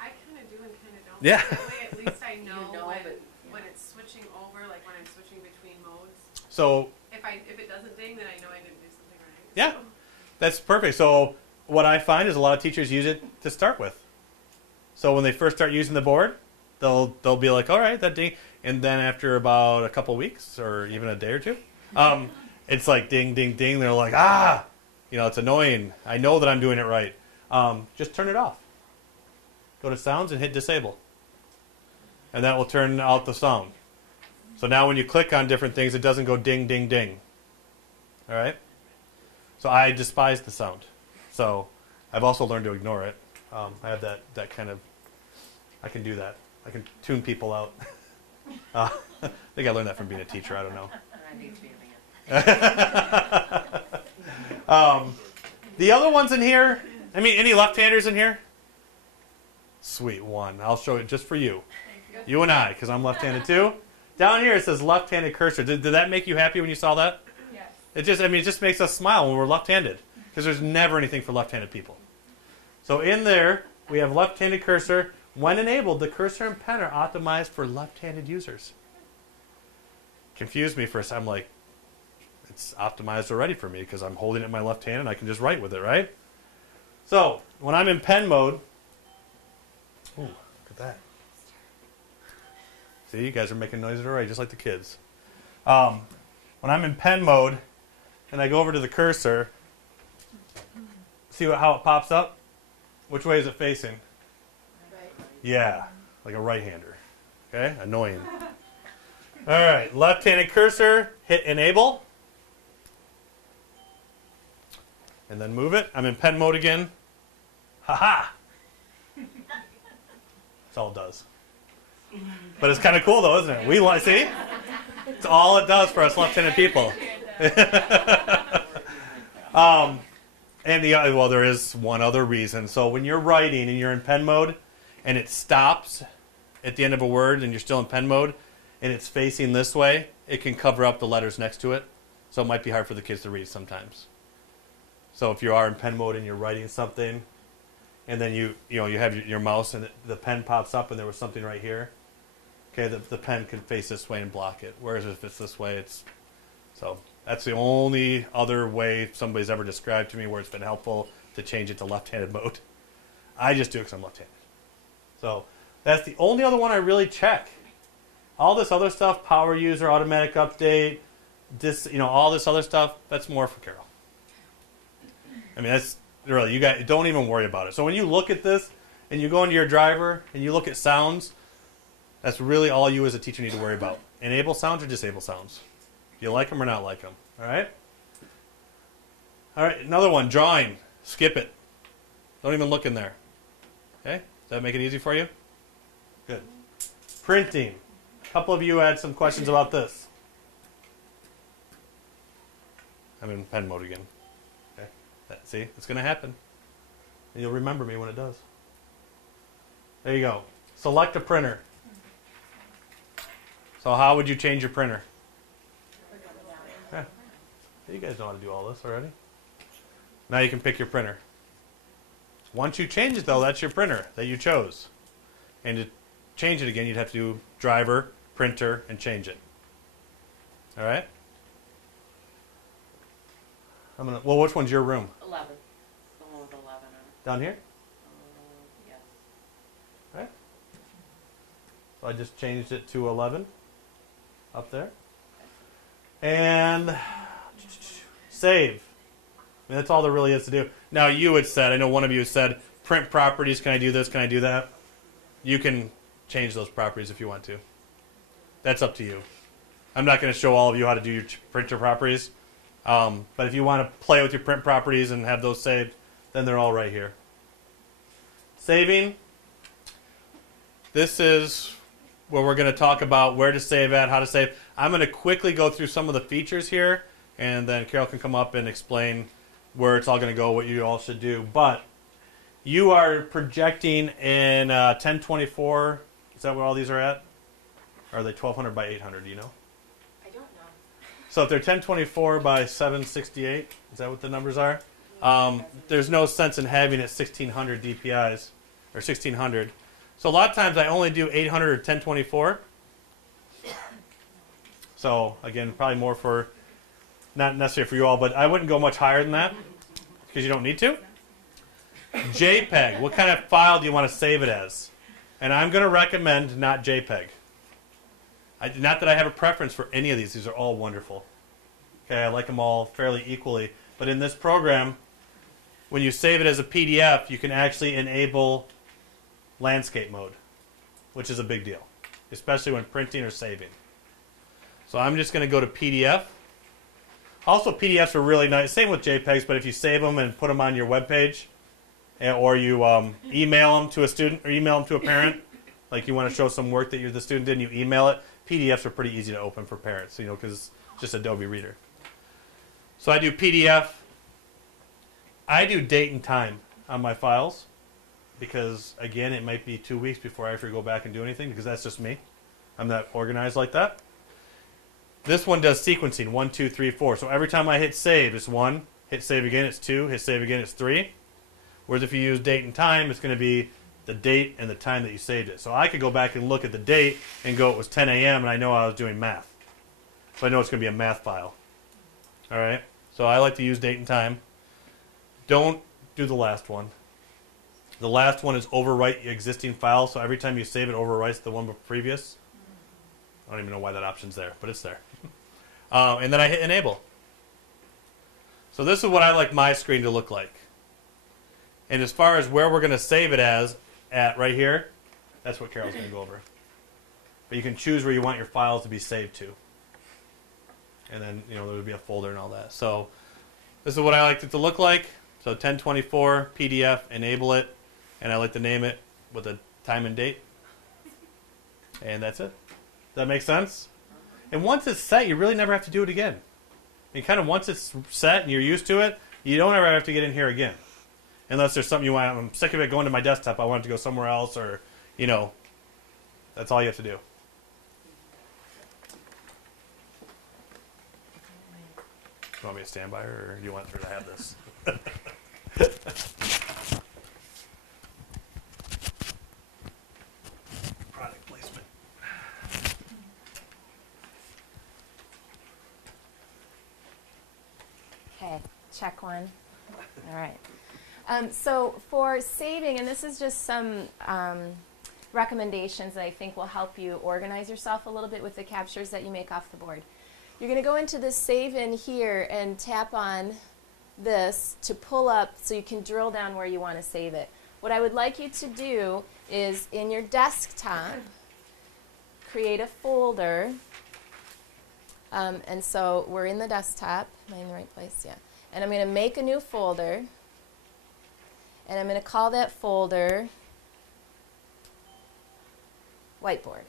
I kind of do and kind of don't. Yeah. That way at least I know, know, when, but- when it's switching over, like when I'm switching between modes. So If it doesn't ding, then I know I didn't do something right. Yeah. So, that's perfect. So what I find is a lot of teachers use it to start with. So when they first start using the board, they'll be like, all right, that ding. And then after about a couple weeks or even a day or two, it's like ding, ding, ding. They're like, it's annoying. I know that I'm doing it right. Just turn it off. Go to sounds and hit disable. And that will turn out the sound. So now when you click on different things, it doesn't go ding, ding, ding. All right? So I despise the sound. So I've also learned to ignore it. I have that kind of, I can do that. I can tune people out. I think I learned that from being a teacher. I don't know. I think it's being The other ones in here, any left-handers in here? Sweet one. I'll show it just for you. You and I, because I'm left-handed too. Down here it says left-handed cursor. Did that make you happy when you saw that? Yes. It just makes us smile when we're left-handed, because there's never anything for left-handed people. So in there, we have left-handed cursor. When enabled, the cursor and pen are optimized for left-handed users. Confused me for a second. I'm like, it's optimized already for me because I'm holding it in my left hand and I can just write with it, right? So when I'm in pen mode, ooh, look at that. See, you guys are making noises already, just like the kids. When I'm in pen mode and I go over to the cursor, see how it pops up? Which way is it facing? Right. Yeah, like a right-hander. Okay, annoying. All right, left-handed cursor, hit enable. And then move it. I'm in pen mode again. Ha-ha! That's all it does. But it's kind of cool though, isn't it? See? It's all it does for us left-handed people. There is one other reason. So when you're writing and you're in pen mode and it stops at the end of a word and you're still in pen mode and it's facing this way, it can cover up the letters next to it. So it might be hard for the kids to read sometimes. So if you are in pen mode and you're writing something and then you have your mouse and the pen pops up and there was something right here, okay, the pen can face this way and block it. Whereas if it's this way, so that's the only other way somebody's ever described to me where it's been helpful to change it to left-handed mode. I just do it because I'm left-handed. So that's the only other one I really check. All this other stuff, power user, automatic update, all this other stuff, that's more for Carol. That's really, you guys don't even worry about it. So when you look at this and you go into your driver and you look at sounds, that's really all you as a teacher need to worry about. Enable sounds or disable sounds. You like them or not like them. All right? All right, another one, drawing. Skip it. Don't even look in there. Okay? Does that make it easy for you? Good. Printing. A couple of you had some questions about this. I'm in pen mode again. Okay? See? It's going to happen. And you'll remember me when it does. There you go. Select a printer. So how would you change your printer? Yeah. You guys know how to do all this already. Now you can pick your printer. Once you change it, though, that's your printer that you chose. And to change it again, you'd have to do driver, printer, and change it. All right? Which one's your room? 11. The one with 11 on it. Down here? Yes. Right. So I just changed it to 11 up there. And save. That's all there really is to do. Now you had said, I know one of you had said, print properties, can I do this, can I do that? You can change those properties if you want to. That's up to you. I'm not going to show all of you how to do your printer properties. But if you want to play with your print properties and have those saved, then they're all right here. Saving. This is where we're going to talk about where to save at, how to save. I'm going to quickly go through some of the features here, and then Carol can come up and explain where it's all going to go, what you all should do. But you are projecting in 1024. Is that what all these are at? Or are they 1200 by 800? Do you know? I don't know. So if they're 1024 by 768, is that what the numbers are? There's no sense in having it 1600 DPIs or 1600. So a lot of times I only do 800 or 1024. So again, probably more for, not necessarily for you all, but I wouldn't go much higher than that because you don't need to. JPEG, what kind of file do you want to save it as? And I'm going to recommend not JPEG. Not that I have a preference for any of these. These are all wonderful. Okay, I like them all fairly equally. But in this program, when you save it as a PDF, you can actually enable landscape mode, which is a big deal, especially when printing or saving. So I'm just going to go to PDF. Also, PDFs are really nice. Same with JPEGs, but if you save them and put them on your web page, or you email them to a student or email them to a parent, like you want to show some work that the student did and you email it, PDFs are pretty easy to open for parents, because it's just Adobe Reader. So I do PDF. I do date and time on my files because, again, it might be 2 weeks before I actually go back and do anything because that's just me. I'm not organized like that. This one does sequencing, 1, 2, 3, 4. So every time I hit save, it's 1. Hit save again, it's 2. Hit save again, it's 3. Whereas if you use date and time, it's going to be the date and the time that you saved it. So I could go back and look at the date and go, it was 10 a.m. and I know I was doing math. So I know it's going to be a math file. All right? So I like to use date and time. Don't do the last one. The last one is overwrite existing file. So every time you save it, overwrites the one previous. I don't even know why that option's there, but it's there. And then I hit enable. So this is what I like my screen to look like. And as far as where we're going to save it as, at right here, that's what Carol's going to go over. But you can choose where you want your files to be saved to. And then, there would be a folder and all that. So this is what I like it to look like. So 1024, PDF, enable it. And I like to name it with a time and date. And that's it. Does that make sense? And once it's set, you really never have to do it again. And kind of once it's set and you're used to it, you don't ever have to get in here again. Unless there's something you want. I'm sick of it going to my desktop. I want it to go somewhere else or, that's all you have to do. You want me to stand by her or do you want her to have this? Product placement. Okay, check one. All right. So for saving, and this is just some recommendations that I think will help you organize yourself a little bit with the captures that you make off the board. You're going to go into this save in here and tap on this to pull up so you can drill down where you want to save it. What I would like you to do is in your desktop, create a folder. And so we're in the desktop. Am I in the right place? Yeah. And I'm going to make a new folder. And I'm going to call that folder Whiteboard.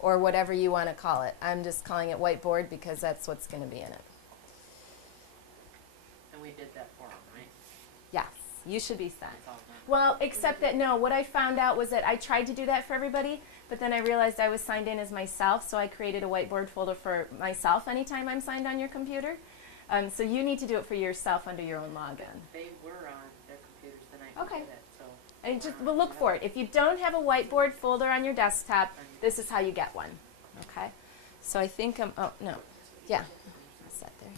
Or whatever you want to call it. I'm just calling it Whiteboard because that's what's going to be in it. And we did that for them, right? Yes, you should be set. It's all done. Well, except that, no, what I found out was that I tried to do that for everybody, but then I realized I was signed in as myself, so I created a Whiteboard folder for myself anytime I'm signed on your computer. So you need to do it for yourself under your own login. They were on their computers the night we Okay. did it, so. And just well, look for it. If you don't have a Whiteboard folder on your desktop, this is how you get one. Okay? So I think oh, no. Yeah. I'll set there.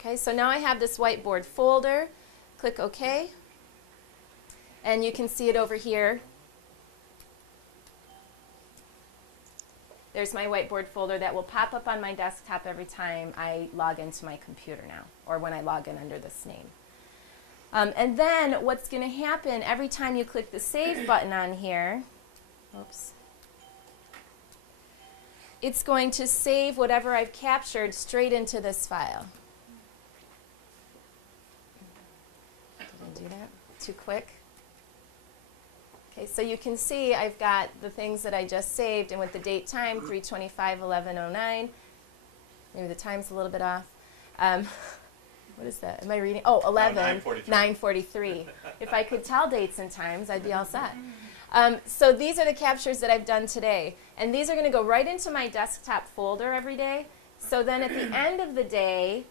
Okay, so now I have this Whiteboard folder. Click OK. And you can see it over here. There's my Whiteboard folder that will pop up on my desktop every time I log into my computer now, or when I log in under this name. And then what's going to happen every time you click the Save button on here, oops, it's going to save whatever I've captured straight into this file. Did I do that? Too quick? Okay, so you can see I've got the things that I just saved, and with the date time, 3/25/11/09. Maybe the time's a little bit off. What is that? Am I reading? Oh, 9:43. If I could tell dates and times, I'd be all set. So these are the captures that I've done today. And these are going to go right into my desktop folder every day. So then at the end of the day,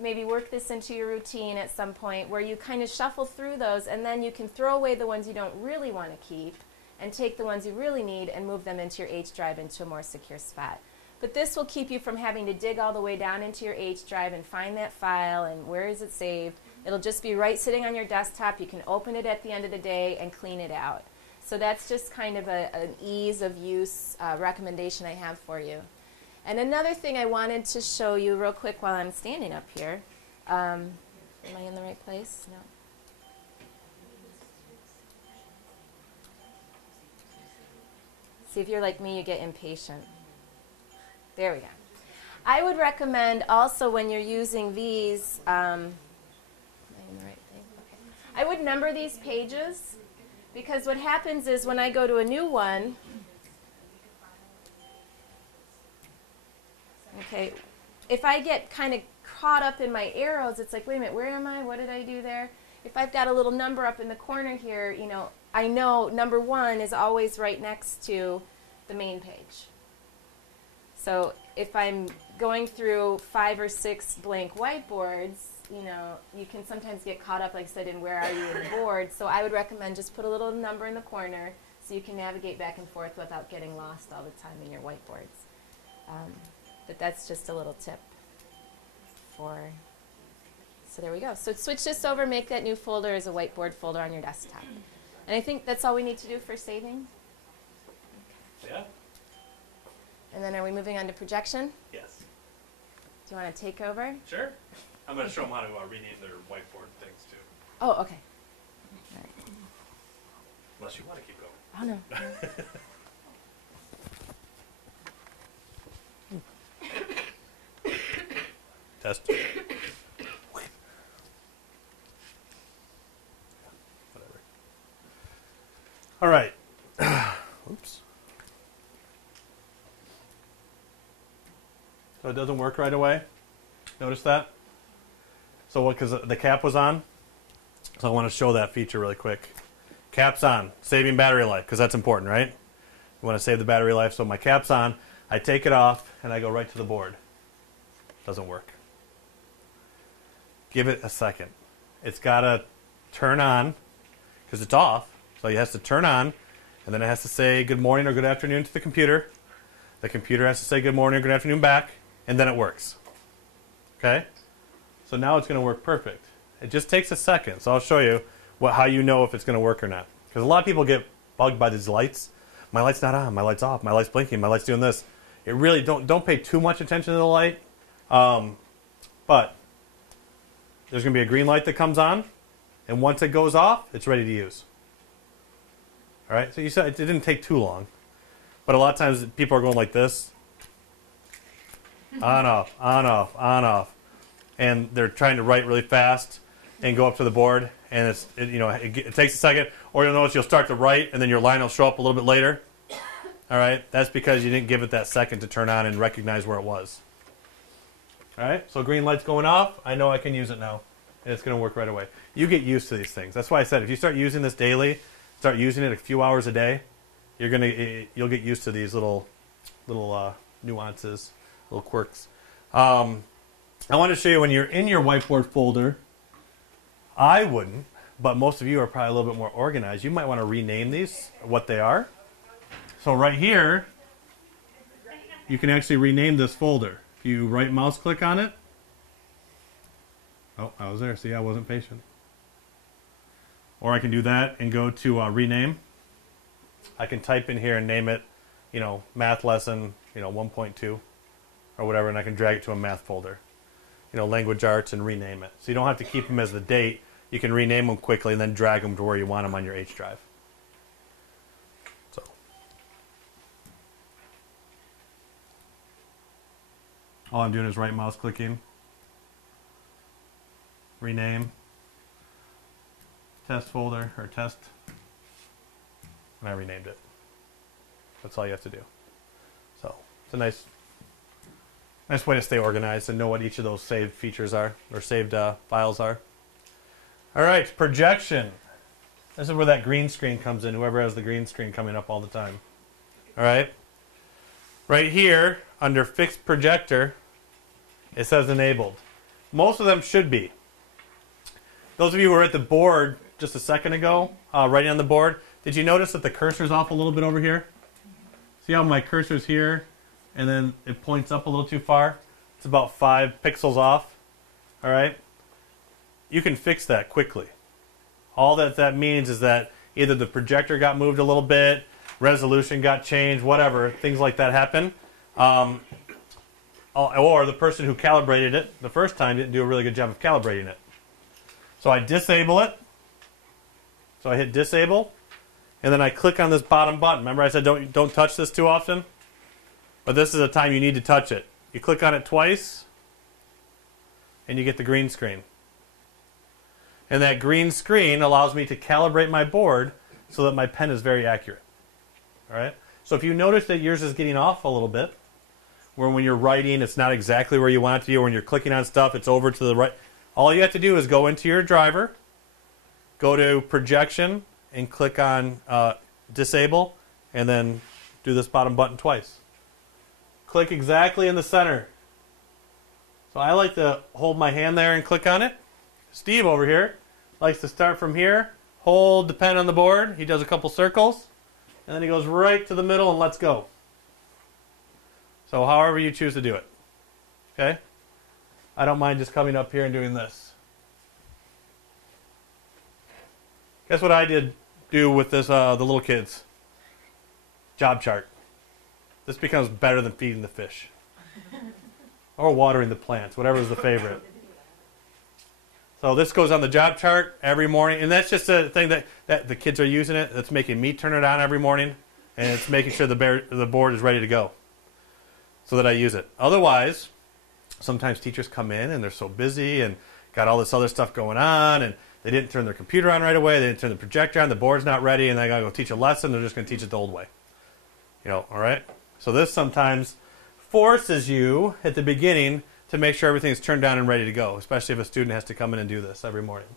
maybe work this into your routine at some point where you kind of shuffle through those, and then you can throw away the ones you don't really want to keep and take the ones you really need and move them into your H drive into a more secure spot. But this will keep you from having to dig all the way down into your H drive and find that file and where is it saved. It'll just be right sitting on your desktop. You can open it at the end of the day and clean it out. So that's just kind of an ease of use recommendation I have for you. And another thing I wanted to show you real quick while I'm standing up here. Am I in the right place? No. See, if you're like me, you get impatient. There we go. I would recommend also when you're using these, am I in the right thing? Okay. I would number these pages, because what happens is when I go to a new one, okay, if I get kind of caught up in my arrows, it's like, wait a minute, where am I? What did I do there? If I've got a little number up in the corner here, you know, I know number 1 is always right next to the main page. So if I'm going through 5 or 6 blank whiteboards, you know, you can sometimes get caught up, like I said, in where are you in the board. So I would recommend just put a little number in the corner so you can navigate back and forth without getting lost all the time in your whiteboards. But that's just a little tip for, so there we go. So switch this over, make that new folder as a whiteboard folder on your desktop. And I think that's all we need to do for saving. Yeah? And then are we moving on to projection? Yes. Do you want to take over? Sure. I'm going to show them how to rename their whiteboard things too. Oh, okay. All right. Unless you want to keep going. Oh, no. Test. Whatever. All right. Oops. So it doesn't work right away. Notice that? So what, because the cap was on? So I want to show that feature really quick. Cap's on, saving battery life, because that's important, right? You want to save the battery life, so my cap's on. I take it off, and I go right to the board. Doesn't work. Give it a second. It's got to turn on, because it's off, so it has to turn on, and then it has to say good morning or good afternoon to the computer. The computer has to say good morning or good afternoon back, and then it works. Okay? So now it's going to work perfect. It just takes a second, so I'll show you how you know if it's going to work or not. Because a lot of people get bugged by these lights. My light's not on, my light's off, my light's blinking, my light's doing this. It really, don't pay too much attention to the light. But there's going to be a green light that comes on, and once it goes off, it's ready to use. All right, so you said it didn't take too long. But a lot of times people are going like this. On, off, on, off, on, off. And they're trying to write really fast and go up to the board, and it takes a second. Or you'll notice you'll start to write, and then your line will show up a little bit later. All right, that's because you didn't give it that second to turn on and recognize where it was. All right, so green light's going off. I know I can use it now, and it's going to work right away. You get used to these things. That's why I said if you start using this daily, start using it a few hours a day, you'll get used to these little nuances, little quirks. I want to show you when you're in your whiteboard folder. I wouldn't, but most of you are probably a little bit more organized. You might want to rename these what they are. So right here, you can actually rename this folder. If you right mouse click on it. Oh, I was there. See, I wasn't patient. Or I can do that and go to rename. I can type in here and name it, math lesson, 1.2 or whatever, and I can drag it to a math folder. Language arts, and rename it. So you don't have to keep them as the date. You can rename them quickly and then drag them to where you want them on your H drive. So All I'm doing is right mouse clicking, rename, test folder, or test, and I renamed it. That's all you have to do. So it's a nice way to stay organized and know what each of those saved features are, or saved files are. All right, projection. This is where that green screen comes in, whoever has the green screen coming up all the time. All right. Right here, under fixed projector, it says enabled. Most of them should be. Those of you who were at the board just a second ago, writing on the board, did you notice that the cursor's off a little bit over here? See how my cursor's here, and then it points up a little too far? It's about 5 pixels off. All right? You can fix that quickly. All that means is that either the projector got moved a little bit, resolution got changed, whatever, things like that happen. Or the person who calibrated it the first time didn't do a really good job of calibrating it. So I disable it. So I hit disable, and then I click on this bottom button. Remember I said don't touch this too often? But this is a time you need to touch it. You click on it twice, and you get the green screen. And that green screen allows me to calibrate my board so that my pen is very accurate. All right? So if you notice that yours is getting off a little bit, where when you're writing, it's not exactly where you want it to be, or when you're clicking on stuff, it's over to the right. All you have to do is go into your driver, go to projection, and click on disable, and then do this bottom button twice. Click exactly in the center. So I like to hold my hand there and click on it. Steve over here likes to start from here, hold the pen on the board. He does a couple circles, and then he goes right to the middle and lets go. So however you choose to do it. Okay? I don't mind just coming up here and doing this. Guess what I did do with this, the little kids? Job chart. This becomes better than feeding the fish. Or watering the plants, whatever is the favorite. So this goes on the job chart every morning, and that's just a thing that the kids are using it. That's making me turn it on every morning, and it's making sure the board is ready to go so that I use it. Otherwise, sometimes teachers come in and they're so busy and got all this other stuff going on, and they didn't turn their computer on right away, they didn't turn the projector on, the board's not ready, and they gotta go teach a lesson, they're just gonna teach it the old way. All right? So this sometimes forces you at the beginning to make sure everything's turned on and ready to go, especially if a student has to come in and do this every morning.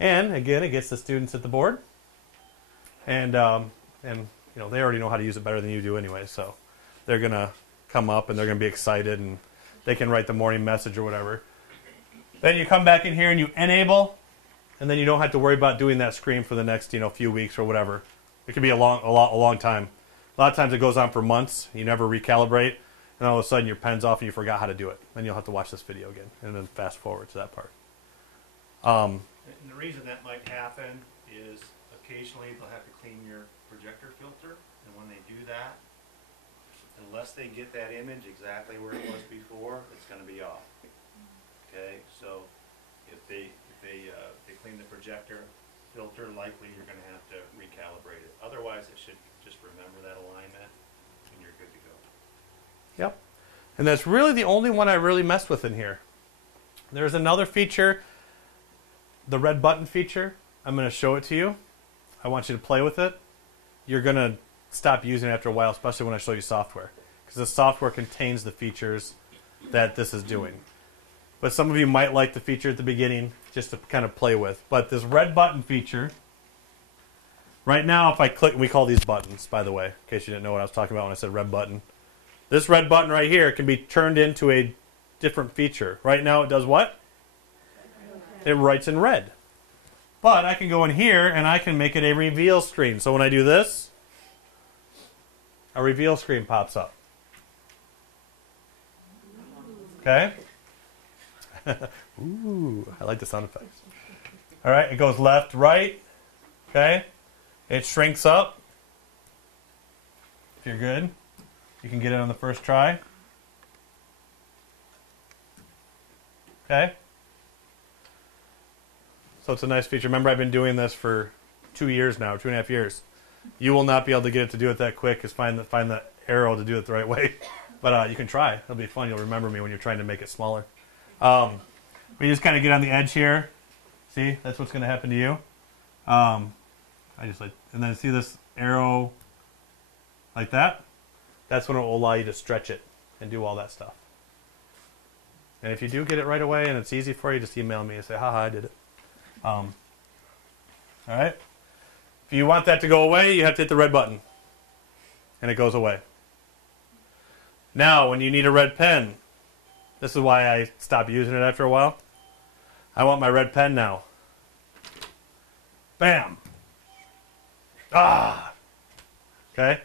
And again, it gets the students at the board, and they already know how to use it better than you do anyway, so they're gonna come up and they're gonna be excited, and they can write the morning message or whatever. Then you come back in here and you enable, and then you don't have to worry about doing that screen for the next few weeks or whatever. It could be a long time. A lot of times it goes on for months. You never recalibrate. And all of a sudden your pen's off and you forgot how to do it. Then you'll have to watch this video again and then fast forward to that part. And the reason that might happen is occasionally they'll have to clean your projector filter, and when they do that, unless they get that image exactly where it was before, it's going to be off. Okay, so if they clean the projector filter, likely you're going to have to recalibrate it. Otherwise, it should just remember that alignment, and you're good to go. Yep. And that's really the only one I really messed with in here. There's another feature, the red button feature. I'm going to show it to you. I want you to play with it. You're going to stop using it after a while, especially when I show you software, because the software contains the features that this is doing. But some of you might like the feature at the beginning just to kind of play with. But this red button feature, right now if I click, we call these buttons, by the way, in case you didn't know what I was talking about when I said red button. This red button right here can be turned into a different feature. Right now it does what? It writes in red. But I can go in here and I can make it a reveal screen. So when I do this, a reveal screen pops up. Okay? Ooh, I like the sound effects. All right, it goes left, right. Okay? It shrinks up. If you're good, you can get it on the first try. Okay? So it's a nice feature. Remember, I've been doing this for 2 years now, 2.5 years. You will not be able to get it to do it that quick, because find the arrow to do it the right way. But you can try. It'll be fun. You'll remember me when you're trying to make it smaller. We just kind of get on the edge here. See, that's what's going to happen to you. And then see this arrow like that? That's when it will allow you to stretch it and do all that stuff. And if you do get it right away and it's easy for you, just email me and say, haha, I did it. All right? If you want that to go away, you have to hit the red button. And it goes away. Now, when you need a red pen, this is why I stopped using it after a while. I want my red pen now. Bam! Ah! Okay?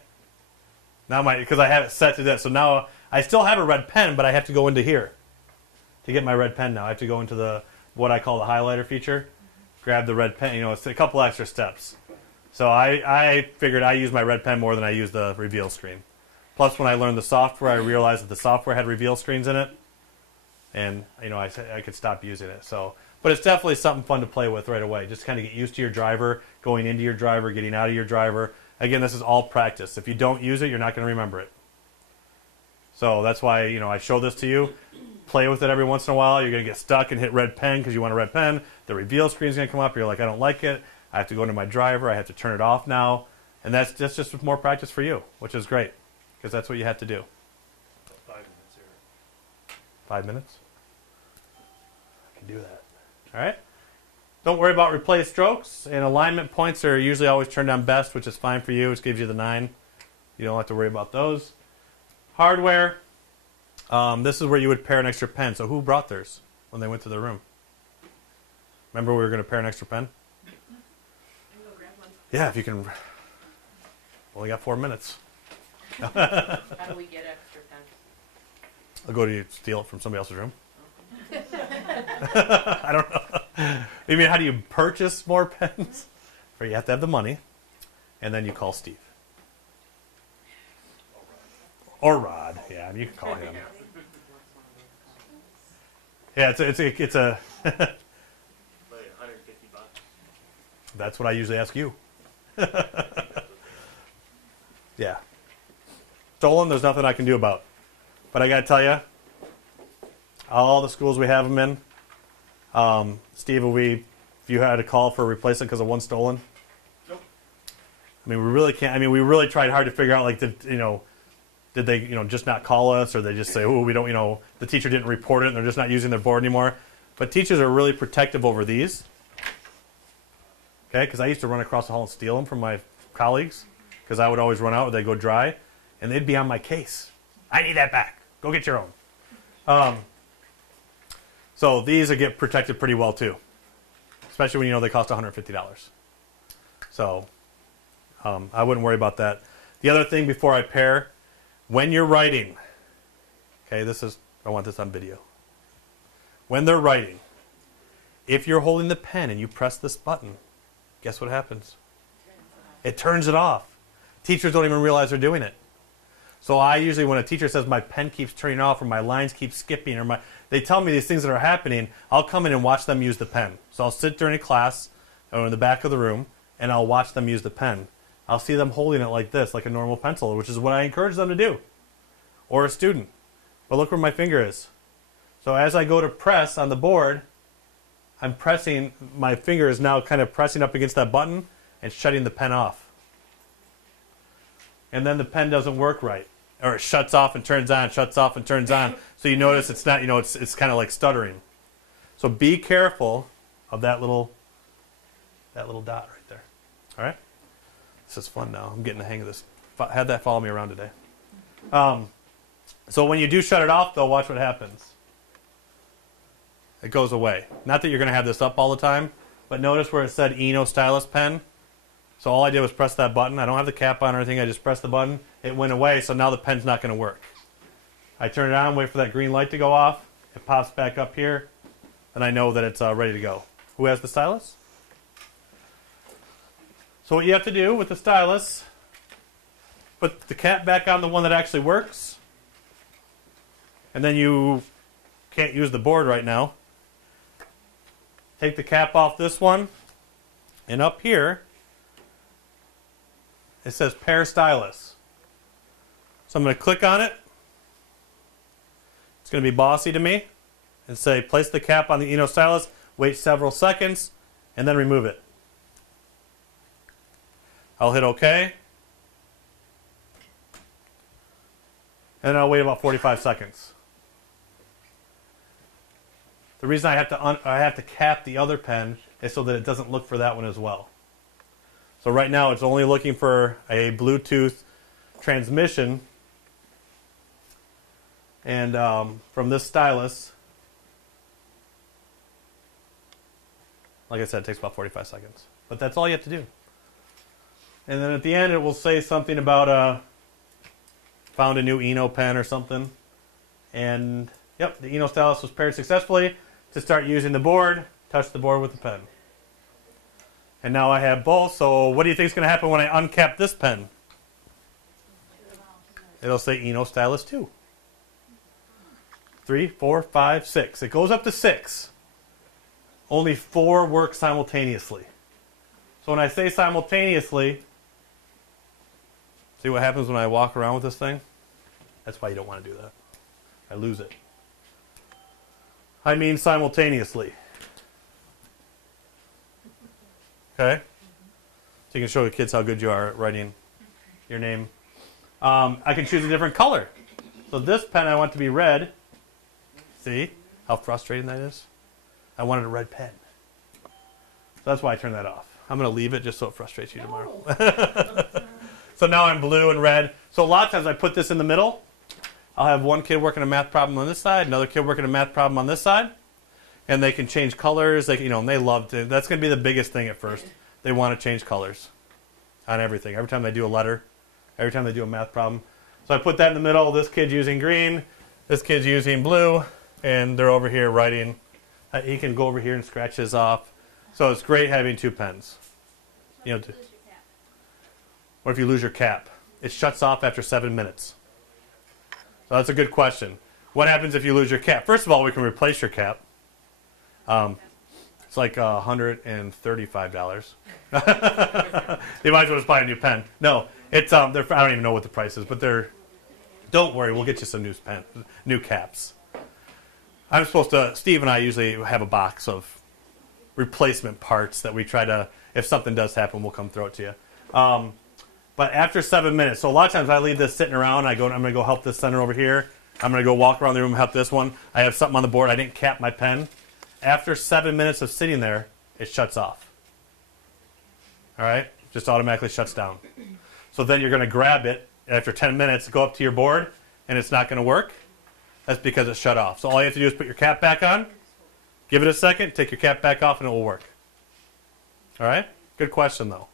Now because I have it set to this. So now I still have a red pen, but I have to go into here to get my red pen now. I have to go into what I call the highlighter feature. Grab the red pen. It's a couple extra steps. So I figured I use my red pen more than I use the reveal screen. Plus, when I learned the software, I realized that the software had reveal screens in it. And, I could stop using it. But it's definitely something fun to play with right away. Just kind of get used to your driver, going into your driver, getting out of your driver. Again, this is all practice. If you don't use it, you're not going to remember it. So that's why, I show this to you. Play with it every once in a while. You're going to get stuck and hit red pen because you want a red pen. The reveal screen is going to come up. You're like, I don't like it. I have to go into my driver. I have to turn it off now. And that's just more practice for you, which is great because that's what you have to do. 5 minutes here. 5 minutes? I can do that. All right? Don't worry about replace strokes. And alignment points are usually always turned on best, which is fine for you, which gives you the 9. You don't have to worry about those. Hardware. This is where you would pair an extra pen. So who brought theirs when they went to the room? Remember we were going to pair an extra pen? I can go grab one. Yeah, if you can. Only got 4 minutes. How do we get extra pens? I'll go to you steal it from somebody else's room. I don't know. You mean, how do you purchase more pens? Or you have to have the money, and then you call Steve. Or Rod. Yeah, you can call him. Yeah, it's a. Like $150. That's what I usually ask you. Yeah. Stolen, there's nothing I can do about. But I got to tell you, all the schools we have them in, Steve, if you had a call for a replacement because of one stolen? Nope. I mean, we really can't. I mean, we really tried hard to figure out, like, did they, just not call us, or they just say, oh, we don't, the teacher didn't report it, and they're just not using their board anymore. But teachers are really protective over these. Okay, because I used to run across the hall and steal them from my colleagues, because I would always run out, or they'd go dry, and they'd be on my case. I need that back. Go get your own. So these get protected pretty well too, especially when they cost $150. So I wouldn't worry about that. The other thing before I pair, when you're writing, okay, I want this on video. When they're writing, if you're holding the pen and you press this button, guess what happens? It turns it off. Teachers don't even realize they're doing it. So I usually, when a teacher says my pen keeps turning off or my lines keep skipping or they tell me these things that are happening, I'll come in and watch them use the pen. So I'll sit during a class or in the back of the room and I'll watch them use the pen. I'll see them holding it like this, like a normal pencil, which is what I encourage them to do. Or a student. But look where my finger is. So as I go to press on the board, my finger is now kind of pressing up against that button and shutting the pen off. And then the pen doesn't work right. Or it shuts off and turns on, shuts off and turns on. So you notice it's not, it's kind of like stuttering. So be careful of that little dot right there. All right? This is fun now. I'm getting the hang of this. Had that follow me around today. So when you do shut it off, though, watch what happens. It goes away. Not that you're going to have this up all the time, but notice where it said Eno Stylus Pen. So all I did was press that button. I don't have the cap on or anything. I just pressed the button. It went away, so now the pen's not going to work. I turn it on, wait for that green light to go off. It pops back up here, and I know that it's ready to go. Who has the stylus? So what you have to do with the stylus, put the cap back on the one that actually works, and then you can't use the board right now. Take the cap off this one, and up here, it says Pair Stylus. So I'm going to click on it, It's going to be bossy to me and say place the cap on the Eno stylus, wait several seconds, and then remove it. I'll hit OK. And then I'll wait about 45 seconds. The reason I have to cap the other pen is so that it doesn't look for that one as well. So right now it's only looking for a Bluetooth transmission, and from this stylus, like I said, it takes about 45 seconds. But that's all you have to do. And then at the end it will say something about found a new Eno pen or something. And yep, the Eno stylus was paired successfully. To start using the board, touch the board with the pen. And now I have both, so what do you think is going to happen when I uncap this pen? It'll say Eno Stylus 2. 3, 4, 5, 6. It goes up to 6. Only 4 work simultaneously. So when I say simultaneously, see what happens when I walk around with this thing? That's why you don't want to do that. I lose it. I mean simultaneously. Okay? So you can show the kids how good you are at writing your name. I can choose a different color. So this pen I want to be red. See how frustrating that is? I wanted a red pen. So that's why I turned that off. I'm going to leave it just so it frustrates you tomorrow. So now I'm blue and red. So a lot of times I put this in the middle. I'll have one kid working a math problem on this side, another kid working a math problem on this side, and they can change colors. They, and they love to. That's going to be the biggest thing at first. They want to change colors on everything. Every time they do a letter, every time they do a math problem. So I put that in the middle. This kid's using green, this kid's using blue, and they're over here writing. He can go over here and scratch his off. So it's great having 2 pens. What if you lose your cap? It shuts off after 7 minutes. So that's a good question. What happens if you lose your cap? First of all, we can replace your cap. It's like $135. You might as well just buy a new pen. No, it's I don't even know what the price is, but don't worry, we'll get you some new caps. Steve and I usually have a box of replacement parts that we try to, if something does happen, we'll come throw it to you. But after 7 minutes, so a lot of times I leave this sitting around. I'm going to go help this center over here. I'm going to go walk around the room and help this one. I have something on the board. I didn't cap my pen. After 7 minutes of sitting there, it shuts off. All right? Just automatically shuts down. So then you're going to grab it after 10 minutes, go up to your board, and it's not going to work. That's because it shut off. So all you have to do is put your cap back on, give it a second, take your cap back off, and it will work. All right? Good question, though.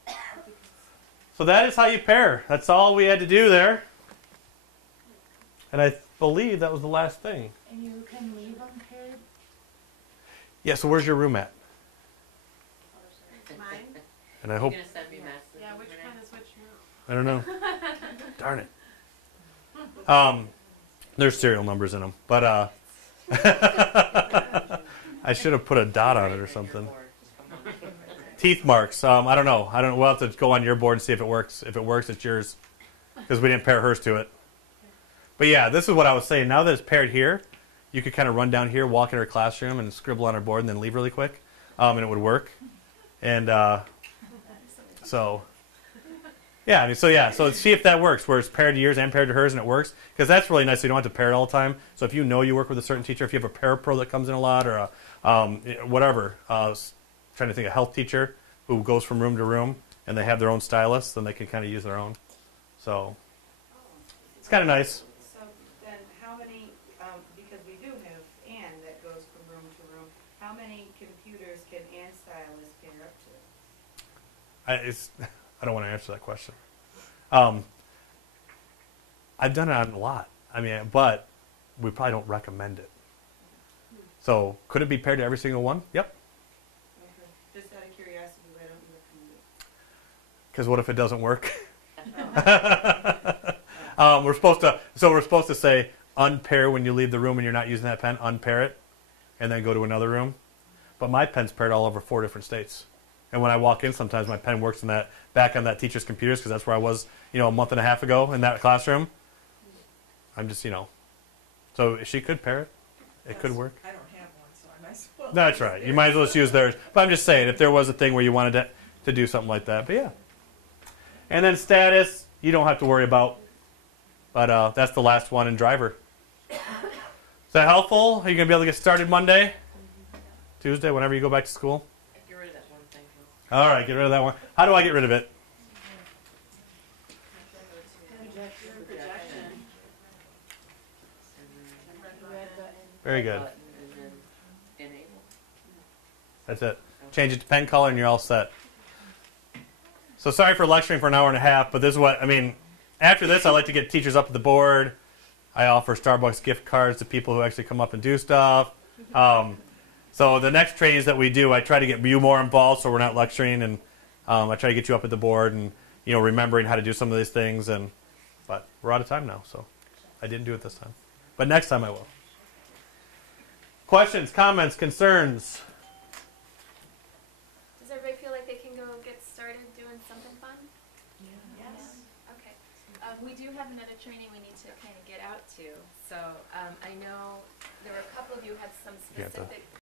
So that is how you pair. That's all we had to do there. And I believe that was the last thing. And you can leave them paired? Yeah, so where's your room at? Mine? And I hope... You're gonna send me messages, Yeah, which Renee? one is which room? I don't know. Darn it. There's serial numbers in them. But I should have put a dot on it or something. Teeth marks. I don't know. We'll have to go on your board and see if it works. If it works, it's yours. Because we didn't pair hers to it. But yeah, this is what I was saying. Now that it's paired here, you could kind of run down here, walk in her classroom, and scribble on her board, and then leave really quick. And it would work. And so see if that works, where it's paired to yours and paired to hers, and it works. Because that's really nice. So you don't have to pair it all the time. So if you know you work with a certain teacher, if you have a parapro that comes in a lot, or whatever, trying to think of a health teacher who goes from room to room, and they have their own stylus, then they can kind of use their own. So it's kind of nice. So then how many, because we do have Ann that goes from room to room, how many computers can Ann stylus pair up to? I don't want to answer that question. I've done it on a lot. But we probably don't recommend it. So could it be paired to every single one? Yep. Okay. Just out of curiosity, why don't you recommend it? Because what if it doesn't work? We're supposed to say unpair when you leave the room and you're not using that pen. Unpair it, and then go to another room. But my pen's paired all over 4 different states. And when I walk in, sometimes my pen works back on that teacher's computers, because that's where I was, a month and a half ago in that classroom. I'm just, so So she could pair it. It could work. I don't have one, so I might as well. That's right. You might as well just use theirs. But I'm just saying, if there was a thing where you wanted to do something like that. But yeah. And then status, you don't have to worry about. But that's the last one in driver. Is that helpful? Are you going to be able to get started Monday? Tuesday, whenever you go back to school? Get rid of that one thing. All right, get rid of that one. How do I get rid of it? Projection. Red button. Very good. Button and then enable. That's it. Change it to pen color and you're all set. So sorry for lecturing for an hour and a half, but this is what, I mean, after this I like to get teachers up at the board. I offer Starbucks gift cards to people who actually come up and do stuff. So the next trainings that we do, I try to get you more involved so we're not lecturing, and I try to get you up at the board and, you know, remembering how to do some of these things. But we're out of time now, so I didn't do it this time. But next time I will. Questions, comments, concerns? Does everybody feel like they can go get started doing something fun? Yes. Okay. We do have another training we need to kind of get out to. So I know there were a couple of you had some You have to- specific